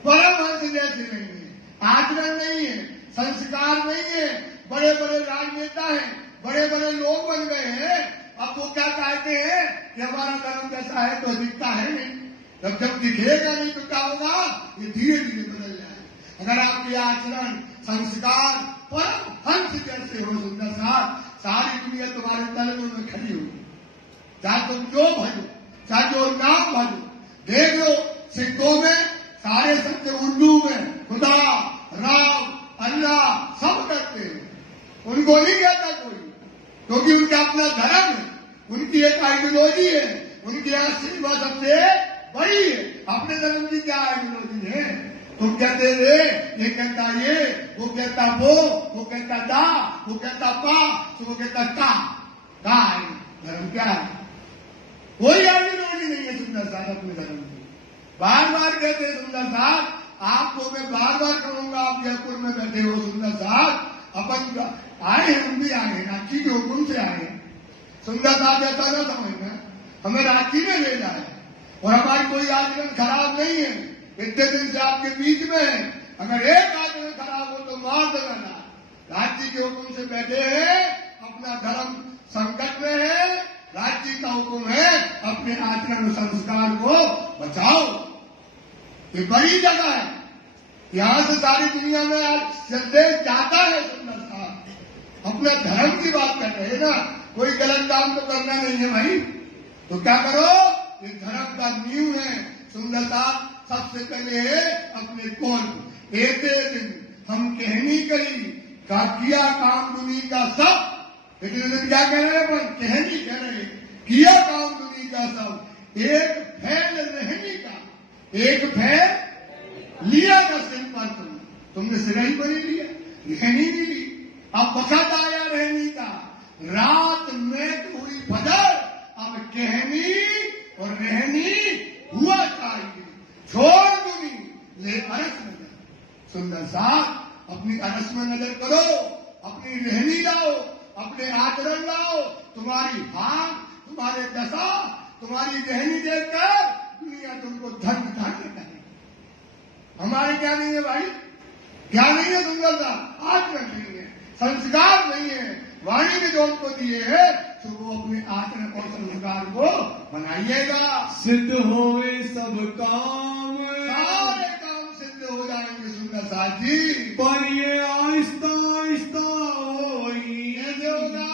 परमहंस जैसे नहीं है, आचरण नहीं है, संस्कार नहीं है। बड़े बड़े राजनेता हैं, बड़े बड़े लोग बन गए हैं, अब वो क्या चाहते हैं कि हमारा धर्म कैसा है, तो दिखता है नहीं, जब दिखेगा नहीं तो क्या होगा, ये धीरे धीरे बदल जाए। अगर आपके आचरण संस्कार परमहंस जैसे हो, सुंदर साहब, सारी दुनिया तुम्हारे तलवे में खड़ी होगी, चाहे तुम जो भजो, चाहे जो नाम भजो। देख लो सिखों में सारे शब्द उर्दू में खुदा, राम, अल्लाह सब करते हैं, उनको नहीं कहता कोई, क्योंकि उनका अपना धर्म है, उनकी एक आइडियोलॉजी है, उनकी सेवा सबसे बड़ी है। अपने धर्म की क्या आइडियोलॉजी है, तुम कहते रे, ये कहता ये, वो कहता वो कहता दा, वो कहता पा, तो वो कहता का है धर्म, क्या है, कोई आइडियोलॉजी नहीं है सुंदर साहब अपने धर्म की। बार बार कहते हैं सुंदर साहब, आपको मैं बार बार कहूंगा, आप जयपुर में बैठे हो सुंदर साहब, अपन आए हैं, हम भी आए हैं, रांची के हुक्म से आए हैं। सुंदर साहब ऐसा न समझना, हमें रांची में भेजा है और हमारी कोई आचरण खराब नहीं है, इतने दिन से आपके बीच में है। अगर एक आचरण खराब हो तो मार देना, राज्य के हुक्म से बैठे हैं, अपना धर्म संकट में है, राज्य का हुक्म है, अपने आचरण संस्कार को बचाओ। ये बड़ी जगह है, यहां से सारी दुनिया में आज संदेश जाता है। सुंदर साहब अपने धर्म की बात कर रहे हैं ना, कोई गलत काम तो करना नहीं है भाई, तो क्या करो, ये धर्म का नींव है। सुंदर साहब सबसे पहले है अपने कौन एक दिन हम कहनी करी का किया काम दुनी का सब, इतने दिन क्या कह रहे हैं, पर कहनी कह रहे हैं, किया काम दुनी का सब, एक फैल रहने का, एक फैल लिया का सिंपल, तुमने सिरा ही बनी लिया, रहनी भी ली, अब वक्त आया रहनी का, रात में हुई फजर, अब कहनी और रहनी हुआ चाहिए, छोड़ दूंगी ले अरस नजर। सुंदर साहब अपनी अरस में नजर करो, अपनी रहनी लाओ, अपने आचरण लाओ, तुम्हारी भाग, तुम्हारे दशा, तुम्हारी रहनी देखकर दुनिया तुमको धन करेगी। हमारे क्या नहीं है भाई, क्या नहीं है सुंदर साहब, आचरण नहीं है, संस्कार नहीं है, वाणी ने जो हमको दिए है, तो वो अपने आचरण और संस्कार को बनाइएगा। सिद्ध होए सब काम, सारे काम सिद्ध हो जाएंगे सुंदर साहब जी, पर ये आहिस्ता आहिस्ता होई, कैसे होगा,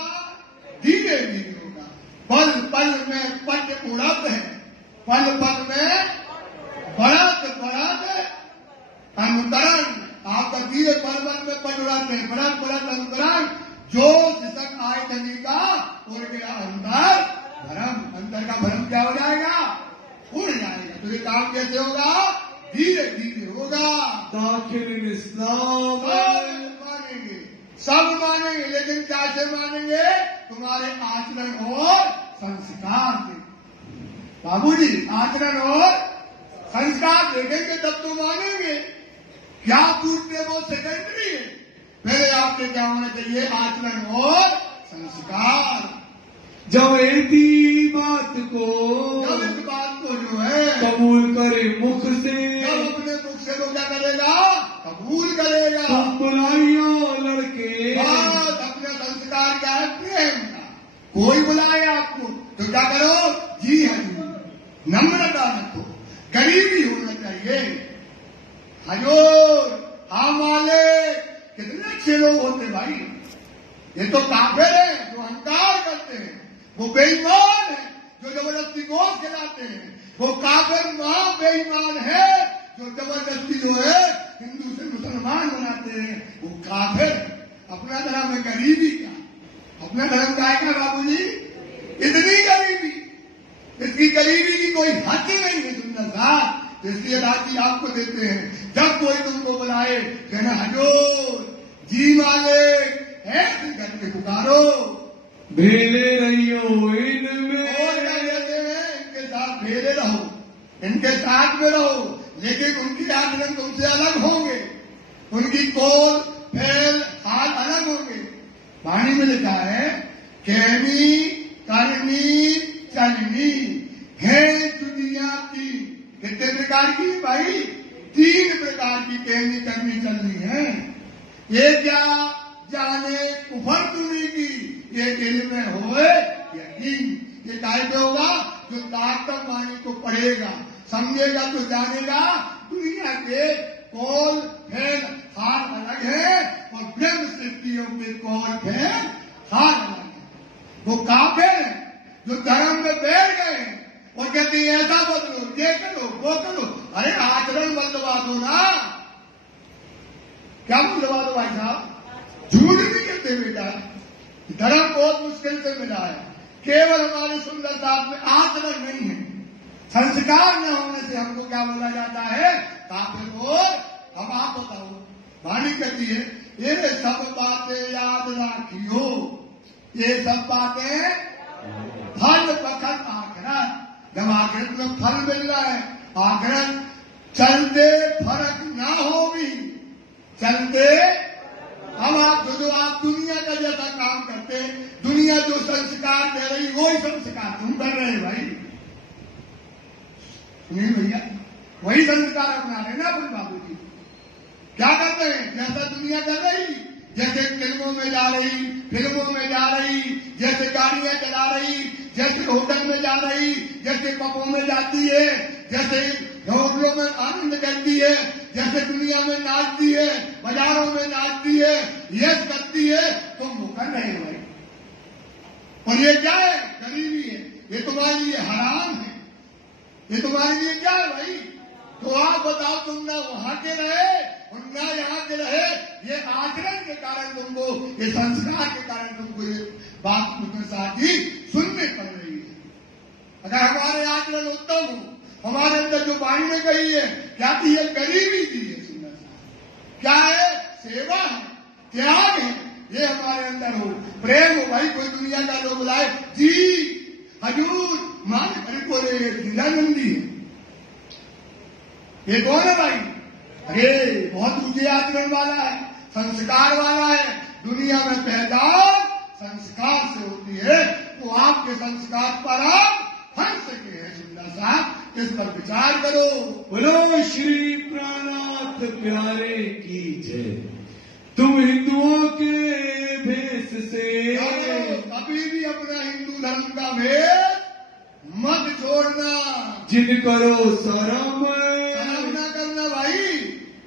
धीरे धीरे होगा। पल पल में पट उड़त है, पल पल में बढ़त बढ़त अनुकरण, आपका धीरे पल पल में पट उड़ाते हैं, बढ़त बढ़त अनुकरण, जो जिसक आय धनी का उड़ गया अंदर भरम, अंदर का भरम क्या हो जाएगा, उड़ जाएगा। तो ये काम कैसे होगा, धीरे धीरे होगा। दाखिल इस्लाम मानेंगे, सब मानेंगे, लेकिन कैसे मानेंगे, तुम्हारे आचरण और संस्कार से। बाबूजी आचरण और संस्कार देखेंगे तब तो मानेंगे, क्या पूछते वो सेकेंडरी है, पहले आपके क्या होना चाहिए, आचरण और संस्कार। जब ऐसी बात को, जब इस बात को जो है कबूल करे मुख से, जब अपने मुख से वो क्या करेगा, कबूल करेगा, तुम बुलाइयो लड़के, बस अपने संस्कार क्या है, प्रेम का। कोई बुलाए आपको तो क्या करो, जी हाँ जी, नम्रता रखो, गरीबी होना चाहिए, हजूर हाँ मालिक, कितने अच्छे लोग होते भाई, ये तो काफिर है जो अहंकार करते हैं, वो बेईमान है जो जबरदस्ती गोश्त खिलाते हैं, वो काफिर मां बेईमान है जो जबरदस्ती जो है हिंदू से मुसलमान बनाते हैं वो काफिर। अपना धर्म है गरीबी का, अपना धर्म का है क्या बाबूजी? इतनी गरीबी, इसकी गरीबी की कोई हद नहीं है सुंदर साहब। इसलिए राजी आपको देते हैं, जब कोई तुमको बुलाए कहना हजूर जी मालिक ऐसे करके पुकारो, भेले रहियो इनमें, और क्या कहते हैं? इनके साथ भेले रहो, इनके साथ में रहो, लेकिन उनके आचरण तुमसे अलग होंगे, उनकी कौल फैल हाल अलग होंगे। वाणी में लिखा है कहनी करनी चलनी है दुनिया की। कितने प्रकार की भाई? 3 प्रकार की कहनी करनी चलनी है। ये क्या जाने कुफर दुनी की, ये इल्म होए यकीन। ये काहे पे होगा? जो ताकत वाणी को पढ़ेगा समझेगा तो जानेगा दुनिया के कौल फैल हाल अलग है और ब्रह्म सृष्टियों के कौल फैल हाल अलग है। वो काफिर है जो धर्म में बैठ गए और कहते हैं ऐसा बदलो, ये करो, वो करो। अरे आचरण बदलवा दो ना। क्या बदलवा दो भाई साहब? झूठ नहीं कहते बेटा, धर्म बहुत मुश्किल से मिला है। केवल हमारे सुंदर साथ में आचरण नहीं है, संस्कार न होने से हमको क्या बोला जाता है? काफिर। और अब आप बताओ, वाणी कहती है ये सब बातें याद रखियो, ये सब बातें फल वक्त आखिरत। जब आखिरत में फल मिल रहा है, आखिरत चलते फर्क ना हो भी चलते। अब आप दुनिया का जैसा काम करते, दुनिया जो संस्कार दे रही वही संस्कार तुम कर रहे हैं भाई। सुनिए भैया, वही संस्कार अपना रहे ना अपन बाबू जी। क्या करते हैं? जैसा दुनिया कर रही, जैसे फिल्मों में जा रही, जैसे गाड़ियां चला रही, जैसे होटल में जा रही, जैसे पबों में जाती है, जैसे होटलों में आनंद करती है, जैसे दुनिया में नाचती है, बाजारों में नाचती है, ये करती है, तुम वो कर रहे हो भाई। और ये क्या है? गरीबी है। ये तुम्हारे लिए हराम है, ये तुम्हारे लिए क्या है भाई? तो आप बताओ, तुम ना वहां के रहे और ना यहाँ के रहे, ये आचरण के कारण तुमको, ये संस्कार के कारण तुमको ये बात उसके साथ ही सुनने पड़ रही है। अगर हमारे आचरण उत्तम हो, हमारे अंदर जो वाणी ने कही है, क्या थी? ये गरीबी दी है सुंदर सा, क्या है? सेवा है, त्याग है, ये हमारे अंदर हो, प्रेम हो भाई। कोई दुनिया का लोग बुलाए जी हजूर मान, अरे बोले लीलानंदी है, ये कौन है भाई? अरे बहुत ऊंचे आचरण वाला है, संस्कार वाला है। दुनिया में पहचान संस्कार से होती है, तो आपके संस्कार पर आप हंस सके हैं सुंदर साहब, इस पर विचार करो। बोलो श्री प्राणनाथ प्यारे की जय। तुम हिंदुओं के भेष से कभी भी अपना हिंदू धर्म का भेष मत छोड़ना। जिद करो शर्म न करना भाई।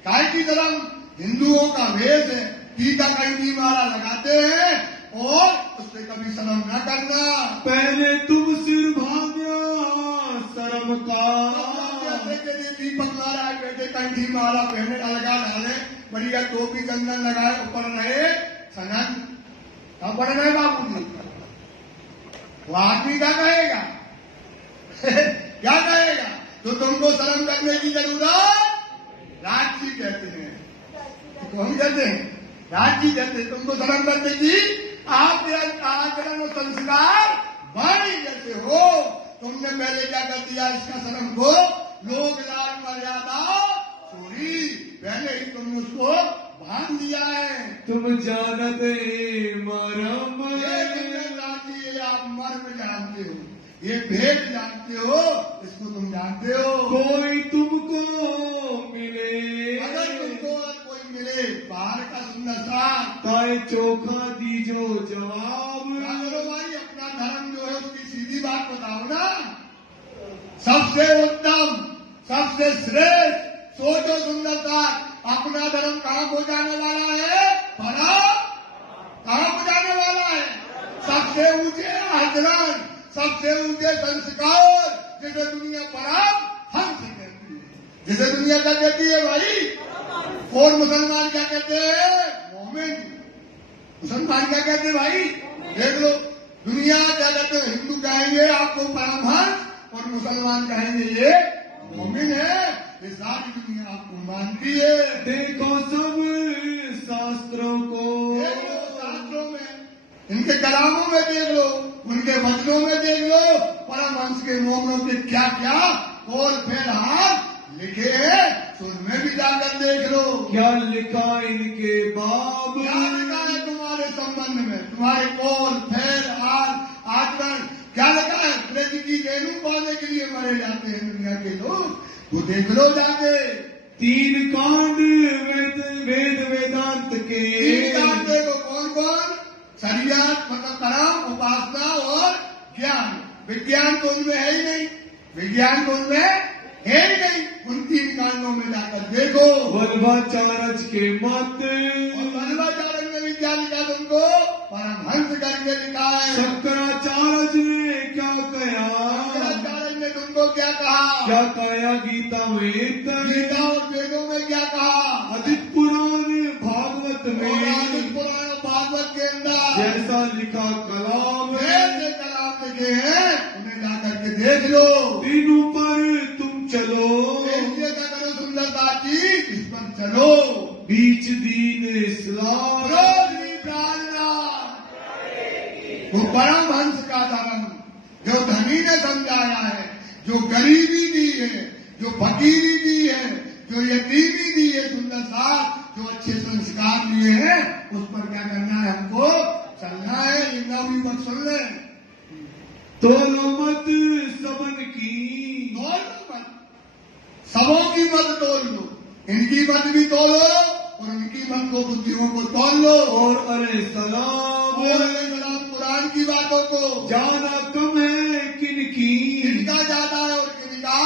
काय की धर्म हिंदुओं का भेष है, टीका कंठी माला लगाते हैं और उससे कभी शर्म न करना। पहले तुम सिर भाग्या शर्म का, दीपक महाराज बैठे कंठी माला पहने अलगा डाले, बढ़िया टोपी चंदन लगाए, ऊपर रहे सनन। अब पढ़ रहे बाबू जी, वो आदमी क्या कहेगा? क्या कहेगा? तो तुमको शर्म करने की जरूरत, राजजी कहते हैं, तो हम कहते हैं राजजी कहते हैं तुमको शर्म करने की। आप आचरण और संस्कार वाणी जैसे हो, तुमने पहले क्या कर दिया? इसका शर्म को लोग लाज मर्यादा छोड़ी, पहले ही तुम उसको बांध दिया है। तुम जानते मरम, ये आप मर्म जानते हो, ये भेद जानते हो, इसको तुम जानते हो। कोई तुमको मिले, अगर तुमको कोई मिले बाहर का सुंदर सा, ताए चोखा दीजो जवाब। करो भाई, अपना धर्म जो है उसकी सीधी बात बताओ ना। सबसे उत्तम, सबसे श्रेष्ठ सोचो सुंदर सा, अपना धर्म कहाँ को जाने वाला है? भला कहाँ को जाने वाला है? सबसे ऊंचे आचरण, सबसे ऊंचे संस्कार, जिसे दुनिया पर आप हंस कहती है, जैसे दुनिया क्या कहती है भाई, और मुसलमान क्या कहते हैं, मोमिन। मुसलमान क्या कहते हैं भाई, देख लो, दुनिया क्या कहते हैं, हिंदू कहेंगे आपको परमहंस, और मुसलमान कहेंगे ये मोमिन है। ये सारी दुनिया आपको मानती है। देखो सब शास्त्रों को, देख लो शास्त्रों में, इनके कलामों में देख लो, उनके वचनों में देख लो, परमहंस के मोमिनों के क्या क्या और फिर हाथ लिखे हैं, तो उनमें भी जाकर देख लो क्या लिखा इनके बाब, क्या लिखा है तुम्हारे संबंध में, तुम्हारे कौल फिर आचरण क्या लिखा है। कृष्ण की रेणु पाने के लिए मरे जाते हैं दुनिया के लोग, तो देख लो जाके। 3 कांड वेद वेदांत के, 3 कांड देखो, कौन कौन, शरीयत मतलब कर्म, उपासना और ज्ञान। विज्ञान तो उनमें है ही नहीं, विज्ञान तो उनमें है ही नहीं। उन 3 कांडों में जाकर देखो। वल्लभाचार्य के मत, और वल्लभाचार्य ने भी क्या लिखा तुमको, परमहंस करके लिखा है। शंकराचार्य ने क्या कहा, शंकराचार्य ने तुमको क्या कहा, क्या कहा गीता में, गीता और वेदों में क्या कहा, आदित्य पुराण भागवत में, आदित्य पुराण भागवत के अंदर जैसा लिखा कलाम, ऐसे कलाम लिखे हैं, उन्हें जाकर के देख लो। तीनों पर तुम चलो, इसलिए क्या करो सुंदरता जी, इस पर चलो। बीच दीन इस्लाम, रोजनी प्रार्थना, वो परमहंस का धर्म जो धनी ने समझाया है, जो गरीबी दी है, जो फकीरी दी है, जो यतीमी दी है, सुंदर साथ जो अच्छे संस्कार लिए हैं, उस पर क्या करना है, हमको चलना है। इनका भी मत सुन ले, तोलो मत सबन की, तोल लो मत, सबों की मत तोल लो, इनकी मत भी तोलो और उनकी मत को बुद्धियों को तोल लो। और अरे सलाम, और सलाम कुरान की बातों को जाना कम है किनकी, किनका ज्यादा है और किनका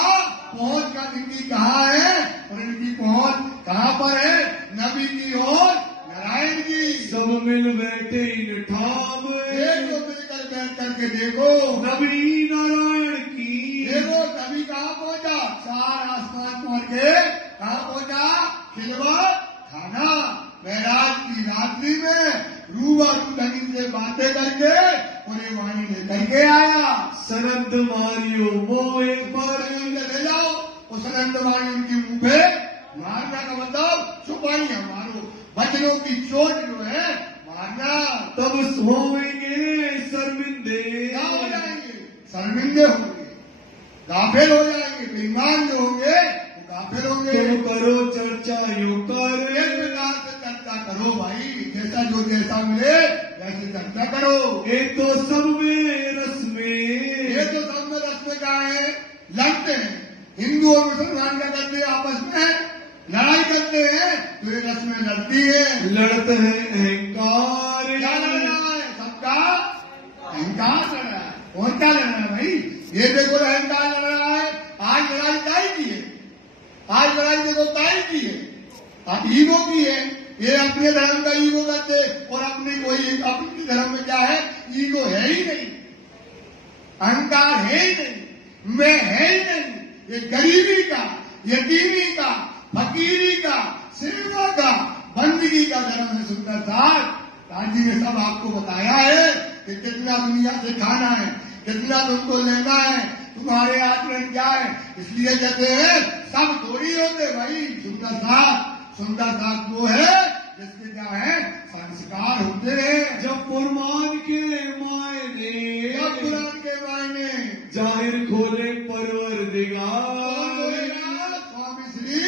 पहुंच का, किनकी कहाँ है और इनकी पहुंच कहाँ पर है, नबी की और नारायण की। सब मिल बैठे इन ठाम, देखो मिलकर बैठ करके देखो, नबी नारायण की, देखो नबी कहाँ पहुंचा, 4 आसमान पहुंच के कहाँ पहुंचा, खिलवा खाना। महराज की रात्रि में रूबरू धनी से बातें करके उन्हें वाणी लेकर के आया। सनद मारियो मोए पर, ले जाओ उस अनंतवाणी उनकी मुंह पे मारना का मतलब छुपाइया मारो, बचनों की चोट जो है मारना। तब होंगे शर्मिंदे, क्या हो जाएंगे, शर्मिंदे होंगे, गाफिल हो जाएंगे, बेईमान जो होंगे वो गाफिल होंगे। तुम करो चर्चा यूं कर, एक प्रकार से चर्चा करो भाई, जैसा जो जैसा मिले वैसे चर्चा करो। एक तो सब में रस्में, ये तो सब में रस्में क्या है, लड़ते हैं। हिंदू और मुसलमान क्या करते हैं, आपस में लड़ाई करते हैं, तो ये रस्में लड़ती है। लड़ते हैं अहंकार, क्या लड़ रहा है, सबका अहंकार लड़ रहा है। और क्या लड़ रहा है भाई, ये देखो अहंकार लड़ रहा है। आज लड़ाई काय की है, आज लड़ाई देखो काय की है, ईगो की है। ये अपने धर्म का ईगो करते और अपने कोई अपने धर्म में क्या है, ईगो है ही नहीं, अहंकार है ही नहीं, मैं है ही नहीं। ये गरीबी का, यतीमी का, फकीरी का, सेवा का, बंदगी का धर्म है। सुंदर साथ राजी ने सब आपको बताया है कि कितना दुनिया से खाना है, कितना तुमको लेना है, तुम्हारे आचरण क्या है। इसलिए कहते हैं सब थोड़ी होते भाई, सुंदर साथ वो है जिसके क्या है, संस्कार होते हैं। जब कुरान के मायने, जब कुरान के मायने जाहिर खोले परवरदिगार, स्वामी श्री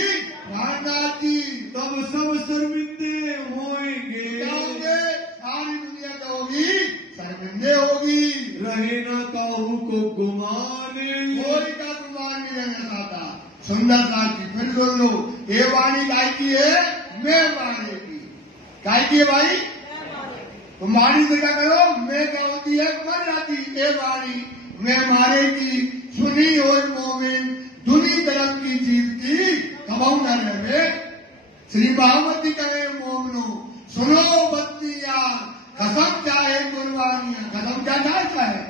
रामनाथ जी, तब सब शर्मिंदे होंगे, क्या होंगे, सारी दुनिया क्या होगी, शर्मिंदे होगी। रहे न काहू को गुमाने, कोई का गुमान नहीं रहना चाहता। सुंदर साथ जी फिर सुन लो, ये वाणी गाय की है, मैं मारे की, गाय की है भाई। तो वाणी से क्या करो, मैं क्या होती है, मर जाती। ये वाणी मैं मारे की, सुनी हो मोमिन, दुनी तरफ की जीत की कमाऊ न रहे। श्री महामती कहे मोमनो, सुनो बत्तियां, कसम चाहे कुर्बानियां, कसम क्या चाहता है,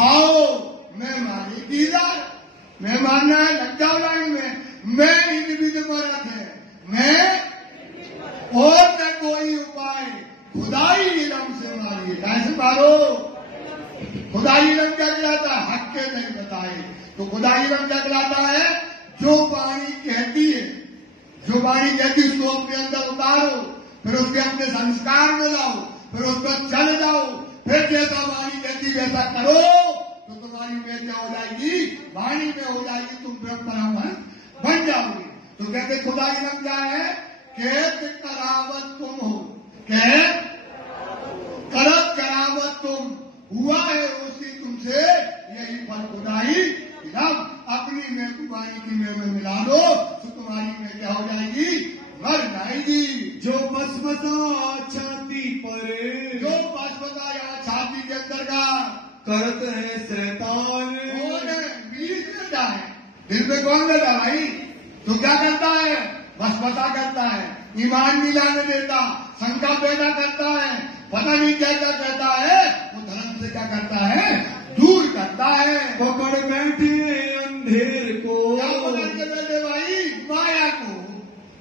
आओ मैं मारे की जाए, मैं मारना है, लग जाओ लाइन में, मैं इनविद मरत है, मैं और न कोई उपाय, खुदाई इलम से मारिए। कैसे मारो? खुदाई इलम क्या कहलाता है? हक के नहीं बताए। तो खुदाई इलम क्या कहलाता है? जो वाणी कहती है, जो वाणी कहती है उसको अपने अंदर उतारो, फिर उसके अपने संस्कार में लाओ, फिर उस पर चल जाओ, फिर जैसा वाणी कहती वैसा करो, तो तुम्हारी में क्या हो जाएगी? वाणी में हो जाएगी, तुम परमहंस बन जाओगे। तो कहते खुदा इलम क्या है? कहते करावत तुम हो, कह करत करावत तुम, हुआ है उसी तुमसे यही फल खुदाई इलम। अपनी में वाणी की में मिला दो तो तुम्हारी में क्या हो जाएगी? मर जाएगी। जो बसबसा छाती पर, जो बसबसा यहाँ छाती के अंदर का करत है शैतान, कौन है? बीज देता है। दिल में कौन देता है भाई? तो क्या करता है? बसबसा करता है, ईमान नहीं लाने देता, शंका पैदा करता है, पता नहीं क्या क्या कहता है, वो धर्म से क्या करता है? दूर करता है। पकड़ बैठे अंधेर को, क्या पकड़ के बैठे भाई? माया को।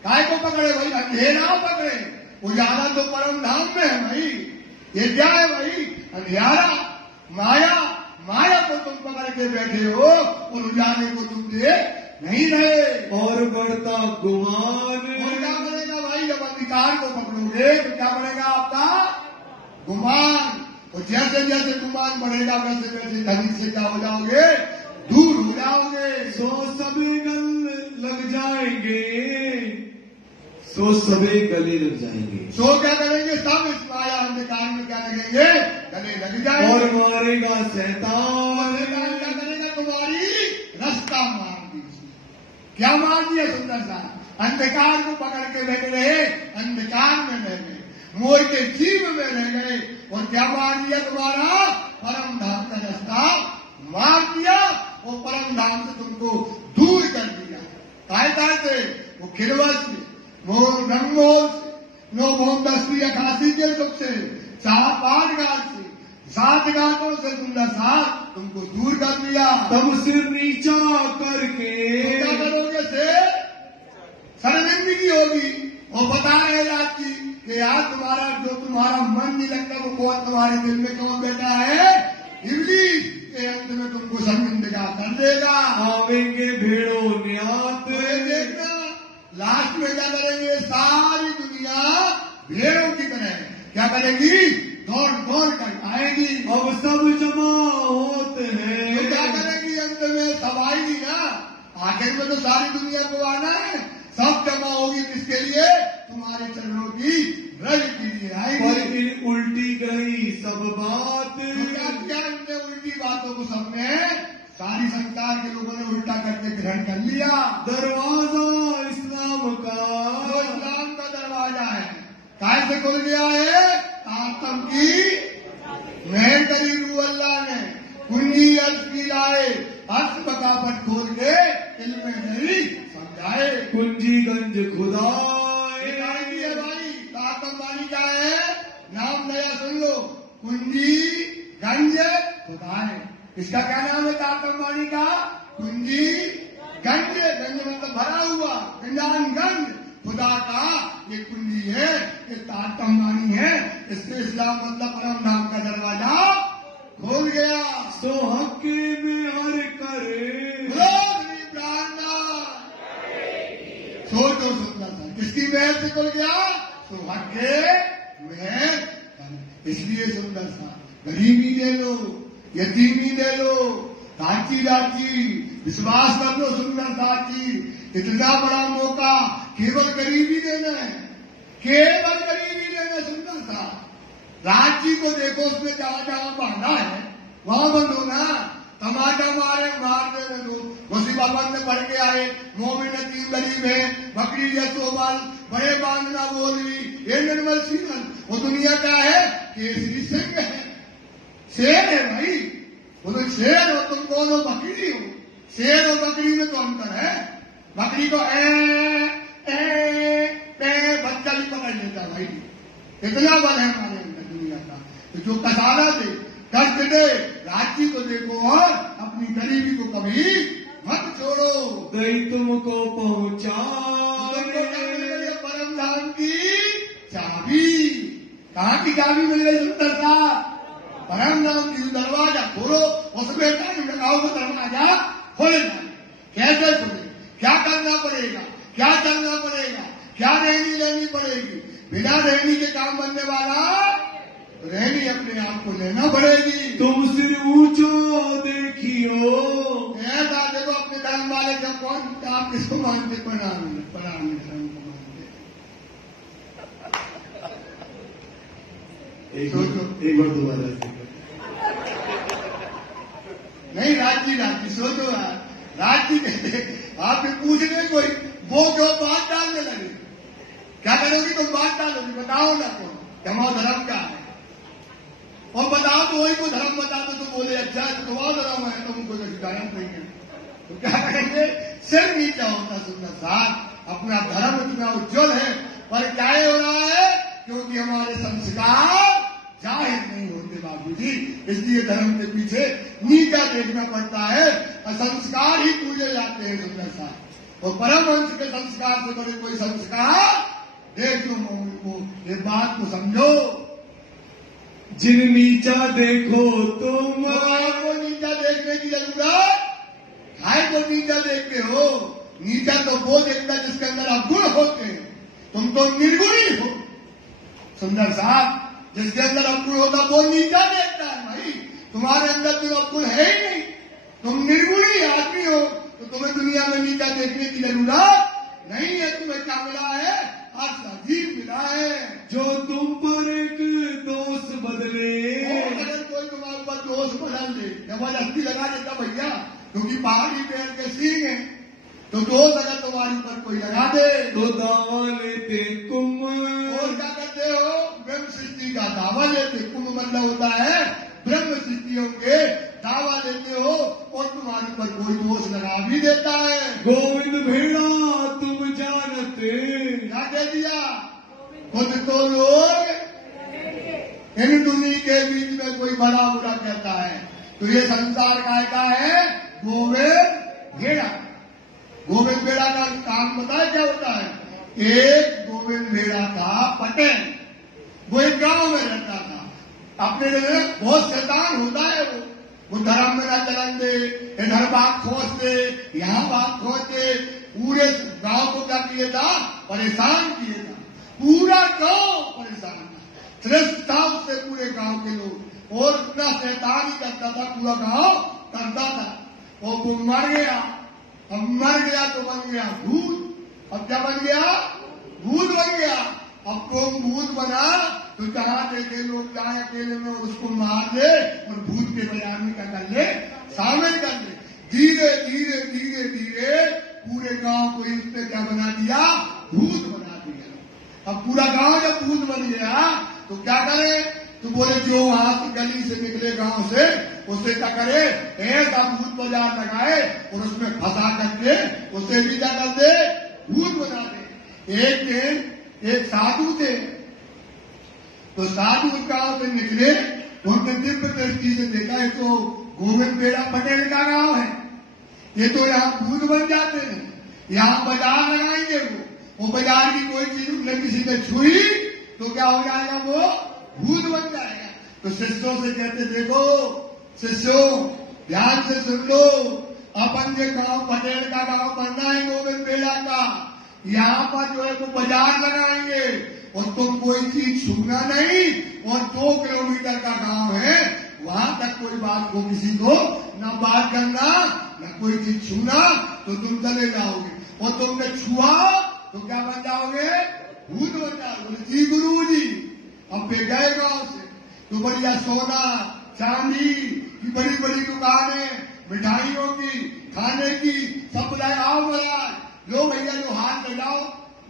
काय को पकड़े भाई? अंधेरा पकड़े। उजाला तो परम धाम में है भाई। ये क्या है भाई? अंधियारा, माया। माया को तुम पकड़ के बैठे हो और उजाले को तुम दे नहीं रहे। और बढ़ता गुमान, और क्या बनेगा भाई? जब अधिकार को पकड़ोगे तो क्या बनेगा आपका? गुमान। और जैसे जैसे गुमान बढ़ेगा वैसे वैसे धनी से क्या हो जाओगे? दूर हो जाओगे। सो सबे गले लग जाएंगे, सो सबे गले लग जाएंगे। सो क्या करेंगे? सब इस माया अंधकार में क्या लगेंगे? गले लग जाएंगे। और मारेगा शैतान, शैतान क्या करेगा? तुम्हारी रास्ता मार दी। क्या मार दिया? सुंदर सा अंधकार को पकड़ के बैठ रहे, अंधकार में रह गए, मोर के जीव में रह गए, और क्या मार दिया? तुम्हारा परम धाम का रास्ता मार दिया, और परम धाम से तुमको दूर कर दिया। काय से? वो खिलवत से, वो रंगों से, नो मोहम्मदी अखासी के सुख से, 4-5 गांठ से, 7 गांठों से तुमने साथ तुमको दूर कर दिया। तब सिर नीचा करके, क्या करोगे? से शर्मिंदगी होगी। और बता रहे आज की कि यार तुम्हारा जो तुम्हारा मन नहीं लगता वो कौन तुम्हारे दिल में कौन बैठा है? इब्लीस। के अंत में तुमको शर्मिंदगा कर देगा। आवेंगे भेड़ो न्यात, देखना लास्ट में क्या करेंगे? सारी दुनिया भेड़ों की तरह क्या करेगी? दौड़ दौड़ कर आएगी। अब सब जमा होते हैं, तो क्या करेगी? अंत में सब आएगी ना। आखिर में तो सारी दुनिया को आना है। सब जमा होगी किसके लिए? तुम्हारे चरणों की रज के लिए आएगी। पर इन उल्टी गई सब बात, तो क्या किया इनने? उल्टी बातों को सबने, सारी संसार के लोगों ने उल्टा करके ग्रहण कर लिया। दरवाजा इस्लाम का, जो इस्लाम का दरवाजा है काय से खुल गया है? आत्म की मेहर करी रू अल्लाह ने, कुंजी अर्ज की लाए, अर्थ बकापट खोल के इल्म नहीं समझाए। कुंजीगंज खुदा आएगी है भाई। ताकम वाली क्या है? नाम नया सुन लो, कुंजी गंज खुदा है। इसका क्या नाम है? ताकम वाली का कुंजी गंज। गंज मतलब भरा हुआ, गंजान गंज। खुदा का ये कुंजी है, ये ताकम वाणी है। इससे इस्लाम मतलब परम धाम का दरवाजा खोल गया। सो हक्के में हर करे, सोच दो सुंदर था किसकी मेहर से खुल गया? सौभाग्य मेहर। इसलिए सुंदर था गरीबी दे लो, यतीमी दे लो, राची राची विश्वास कर लो। सुंदर था की इतना बड़ा मौका केवल गरीबी देना है, केवल गरीबी देना। सुंदर था रांची को देखो, उसमें जहां जहां बांधा है वहां बंद होना। टमाटर मार देने दो। मुसीबत में पड़ के आए, मोमिन नतीम गरीब है, बकरी यशोबल, बड़े बांधना बोली, ये निर्मल सीमन। वो दुनिया क्या है? केसरी सिंह है, शेर है भाई। वो तो शेर हो, तुम कौन हो? बकरी हो। शेर और बकरी में तो अंतर है। बकरी को बच्चा भी पकड़ लेता है भाई। इतना बल है हमारे अंदर दुनिया का। तो जो कसारा दे, कष्ट दे, रांची को देखो और अपनी गरीबी को कभी मत छोड़ो। तई तुमको तुमको पहुँचाए। परम धाम की चाबी। कहाँ की चाबी मिल गई सुंदर सा? परम धाम की दरवाजा खोलो, उसमें टाइम लगाओ, वो दरवाजा खोले जाए। कैसे खोले? क्या करना पड़ेगा? क्या करना पड़ेगा? क्या रहनी लेनी पड़ेगी? बिना रहनी के काम बनने वाला रहनी अपने आप को लेना पड़ेगी। तुम सिर ऊंचो देखियो। ऐसा देखो अपने धर्म वाले जब कौन आप किसको मानते? प्रणाम प्रणाम धर्म को मानते। एक बार दोबारा नहीं राजी सोचो यार। राजी कहते आपने पूछने कोई वो जो बात डालने लगे। क्या करोगी तुम? बात डालोगी। बताओ ना कौन हमारा धर्म क्या है, और बताओ तो वही को धर्म बता दो तो बोले अच्छा तुम्हारा धर्म है, तुमको कारण नहीं है तो क्या करेंगे? सिर नीचा होता सुंदर साथ। अपना धर्म इतना उज्जवल है, पर क्या हो रहा है? क्योंकि हमारे संस्कार जाहिर नहीं होते बाबूजी, इसलिए धर्म के पीछे नीचा देखना पड़ता है और संस्कार ही पूजे जाते हैं सुंदर साथ। और परमहंस के संस्कार से बड़े कोई संस्कार देखो उनको, ये बात को समझो। जिन नीचा देखो तुम। को नीचा देखने की जरूरत है को नीचा देखते हो? नीचा तो वो देखता जिसके अंदर अवगुण होते हैं। तुम तो निर्गुणी हो सुंदर साहब। जिसके अंदर अवगुण होता वो नीचा देखता है भाई। तुम्हारे अंदर तो अवगुण है ही नहीं, तुम निर्गुणी आदमी हो, तो तुम्हें दुनिया में नीचा देखने की जरूरत नहीं है। तुम्हें क्या मिला है? अजीब मिला है। जो तुम पर एक दोष बदले। अगर कोई तुम्हारे ऊपर दोष बदल दे, जबरदस्ती लगा देता भैया, क्योंकि पहाड़ी पेड़ के सींग है, तो दोष अगर तुम्हारे ऊपर कोई लगा दे तो दावा लेते कुम। और क्या करते हो? ब्रह्म सृष्टि का दावा लेते। कुंभ मतलब होता है ब्रह्म सृष्टियों के दावा लेते हो, और तुम्हारे ऊपर कोई दोष लगा भी देता है। गोविंद भेड़ा तुम जानते। क्या कह दिया? खुद तो लोग इन दुनिया के बीच में कोई बड़ा बुरा कहता है, तो ये संसार का है गोविंद भेड़ा। गोविंद भेड़ा का काम पता है क्या होता है? एक गोविंद भेड़ा था पटेल, वो एक गांव में रहता था। अपने जगह बहुत शैतान होता है वो धर्म में न चलन दे, इधर बात खोज दे, यहाँ बात खोज दे। पूरे गांव को क्या किया था? परेशान किया था। पूरा गांव परेशान था, श्रेष्ठ था उससे पूरे गांव के लोग, और इतना शैतान ही करता था, पूरा गांव करता था। और वो मर गया। अब मर गया तो बन गया भूत। अब क्या बन गया? भूत बन गया। अब कौन भूत बना? तो जहां देखे लोग जाए अकेले में उसको मार दे और भूत के बाजार में क्या कर ले? शामिल कर ले। धीरे धीरे धीरे धीरे पूरे गांव को इसने क्या बना दिया? भूत बना दिया। अब पूरा गांव जब भूत बन गया तो क्या करे? तो बोले जो वहां से गली से निकले गांव से, उससे क्या करे? ऐसा भूत बाजार लगाए और उसमें फंसा करके उसे भी क्या कर दे? भूत बना दे। एक दिन एक साधु थे, तो साधु गांव से निकले, उनने दिव्य दृष्टि से देखा है तो गोविंद भेड़ा पटेल का गांव है, ये तो यहाँ भूत बन जाते हैं, यहाँ बाजार लगाएंगे। वो बाजार की कोई चीज न किसी ने छुई तो क्या हो जाएगा? वो भूत बन जाएगा। तो शिष्यों से कहते देखो शिष्यों ध्यान से सुन लो, अपन ये गांव पटेल का गांव बनना है गोविंद भेड़ा का, यहाँ पर जो है वो बाजार लगाएंगे और तुम कोई चीज छूना नहीं, और 2 किलोमीटर का गांव है, वहां तक कोई बात को किसी को न बात करना न कोई चीज छूना, तो तुम चले जाओगे। और तुमने छुआ तो क्या बन जाओगे? भूत बन जाओगे। बोले जी गुरु जी। अब वे गए गांव से, तो बढ़िया सोना चांदी की बड़ी बड़ी दुकानें, मिठाइयों की, खाने की, सब लगाओ महाराज। लो भैया जो हाथ लगाओ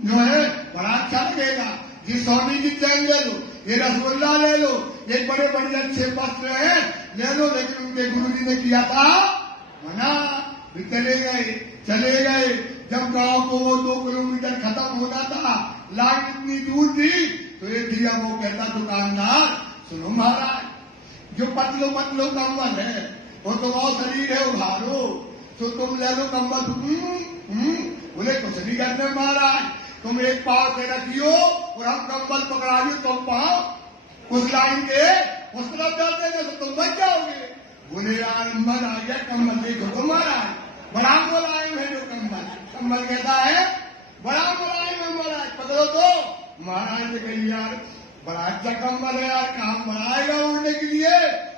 जो है बड़ा अच्छा लगेगा, ये सोने की चैन ले लो, ये रसगुल्ला ले लो, एक बड़े बड़े अच्छे वस्त्र है ले लो। लेकिन उनके गुरु जी ने किया था मना, चले गए। जब गांव को वो 2 किलोमीटर खत्म होना था, लाइन इतनी दूर थी, तो एक दिया वो कहता दुकानदार सुनो महाराज, जो पतलो कम्बल है और तुम्हारा शरीर है उभारो, तो तुम ले लो कम्बल। बोले कुछ नहीं करने महाराज, तुम एक पाव से रखियो और हम कंबल पकड़ा दियो, तुम पाव उस लाइन के उस तरफ डाल देंगे तो तुम बच जाओगे। बोले यार मन आ गया, कंबल देखो तो महाराज बड़ा मुलायम है जो कंबल। कंबल कहता है बड़ा मुलायम है महाराज, पकड़ो तो। महाराज ने कही यार बड़ा अच्छा कंबल है यार, काम बनाएगा उड़ने के लिए।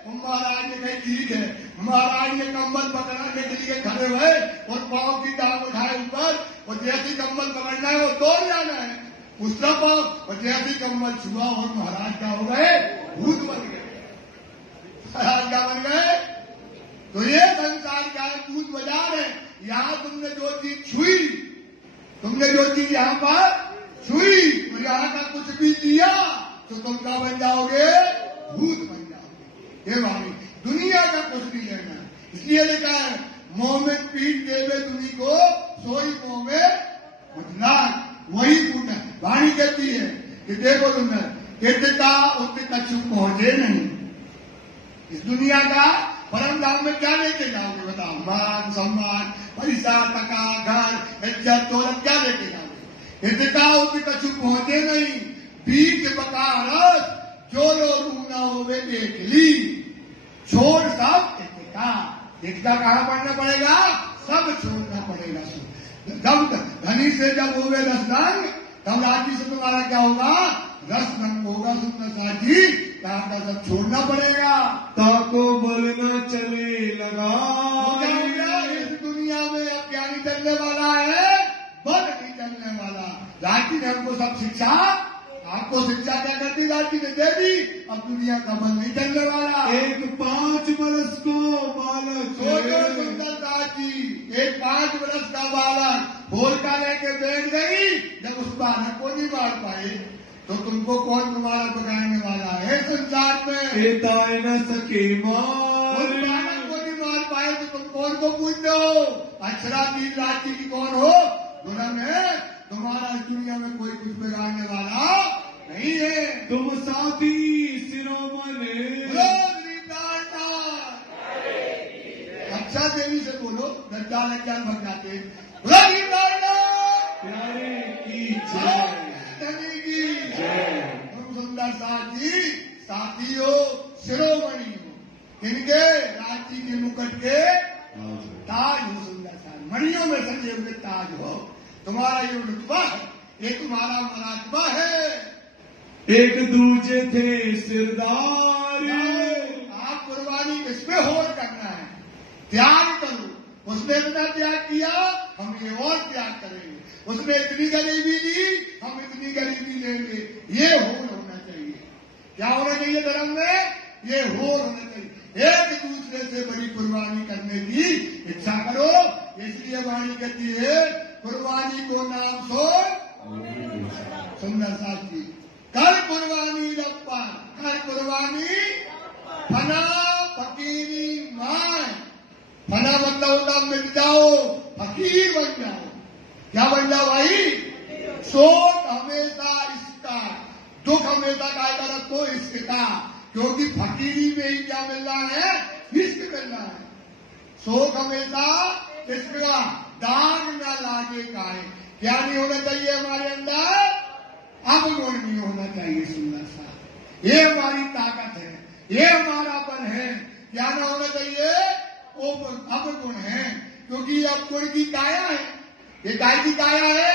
महाराज ने कही ठीक है। महाराज ने कंबल पकड़ने के लिए खड़े हुए और पांव की टांग उठाए ऊपर, और जैसे कंबल पकड़ना है वो दौड़ जाना है उस तरफ, और जैसे कंबल छुआ और महाराज क्या हो गए, भूत बन गए। महाराज क्या बन गए? तो ये संसार का भूत बाजार है। यहाँ तुमने जो चीज छुई, तुमने जो चीज यहाँ पर छुई और यहाँ का कुछ भी लिया तो तुम क्या बन जाओगे, भूत बन जाओगे। ये वाणी दुनिया का कुछ नहीं लेना, इसलिए लिखा है मोह में पीठ देवे तुम्ही को सोई मोह में उठना। वही पूछना वाणी कहती है कि देखो तुमने इतना उतना कछु पहुंचे नहीं। इस दुनिया का परम धाम में क्या लेके जाओगे बताओ? मान सम्मान पैसा टका घर इज्जत दौलत क्या लेके जाओगे? इतना उतना कछु पहुंचे नहीं। बीच बका रस जो लोग ना होवे देख ली, छोड़ सब एकता कहाँ पढ़ना पड़ेगा? सब छोड़ना पड़ेगा। जब धनी से जब होवे रसरंग तब राजी से तुम्हारा क्या होगा? रसरंग होगा। सुंदर साथी कहा का सब छोड़ना पड़ेगा। ताको बल न चले लगा। क्या हो गया इस दुनिया में? अब क्या नहीं चलने वाला है? बल नहीं चलने वाला। राजी ने हमको सब शिक्षा, आपको शिक्षा क्या करती राजी ने दे दी। अब दुनिया का बल नहीं चलने वाला। एक 5 बरस को बालक सोचो सुंदरता जी, एक 5 बरस का बालक होलिका लेके बैठ गई, जब उस बालक को नहीं मार पाए तो तुमको कौन तुम्हारा पकाने वाला है संसार में? एताए न सके मार। उस बालक को नहीं मार पाए तो तुम कौन को पूछते हो? अक्षरा की राजी की कौन हो? दुल्हन है। तुम्हारा इस दुनिया में कोई कुछ बिगाड़ने वाला नहीं है। तुम साथी शिरोमणि। अच्छा देवी से बोलो, लज्जा लज्जा भग जाते। प्यारे की जय। तुम सुंदर साथी साथी हो, शिरोमणि हो। इनके राजी के मुकुट के ताज हो। सुंदर साथी मणियों में सजे हुए ताज हो। तुम्हारा ये रुतबा है, ये तुम्हारा मरातबा है। एक दूजे थे सिरदार। आप कुर्बानी किस पे होर करना है? त्याग करो। उसने इतना त्याग किया, हम ये और त्याग करेंगे। उसने इतनी गरीबी दी, हम इतनी गरीबी लेंगे। ये होर होना चाहिए। क्या होना चाहिए धर्म में? ये होर होना चाहिए। एक दूसरे से बड़ी कुर्बानी करने की इच्छा करो। इसलिए वाणी कहती है कुर्बानी को नाम सो सुंदर साथी। कर कुर्बानी रप्पा, कर कुर्बानी फना फकीरी माए। फना मतलब होता मिट जाओ, फकीर बन जाओ। क्या बन जाओ भाई? शोक हमेशा इसका, दुख हमेशा काय रखो इसका, क्योंकि फकीरी में ही क्या मिल रहा है? इश्क मिल रहा है। शोक हमेशा इसका, दाग न लागे काय। क्या नहीं होना चाहिए हमारे अंदर? अवगुण नहीं होना चाहिए। सुंदर सा ये हमारी ताकत है, ये हमारा बल है। क्या न होना चाहिए? अवगुण है, क्योंकि अवगुण की काया है। ये काय की काया है?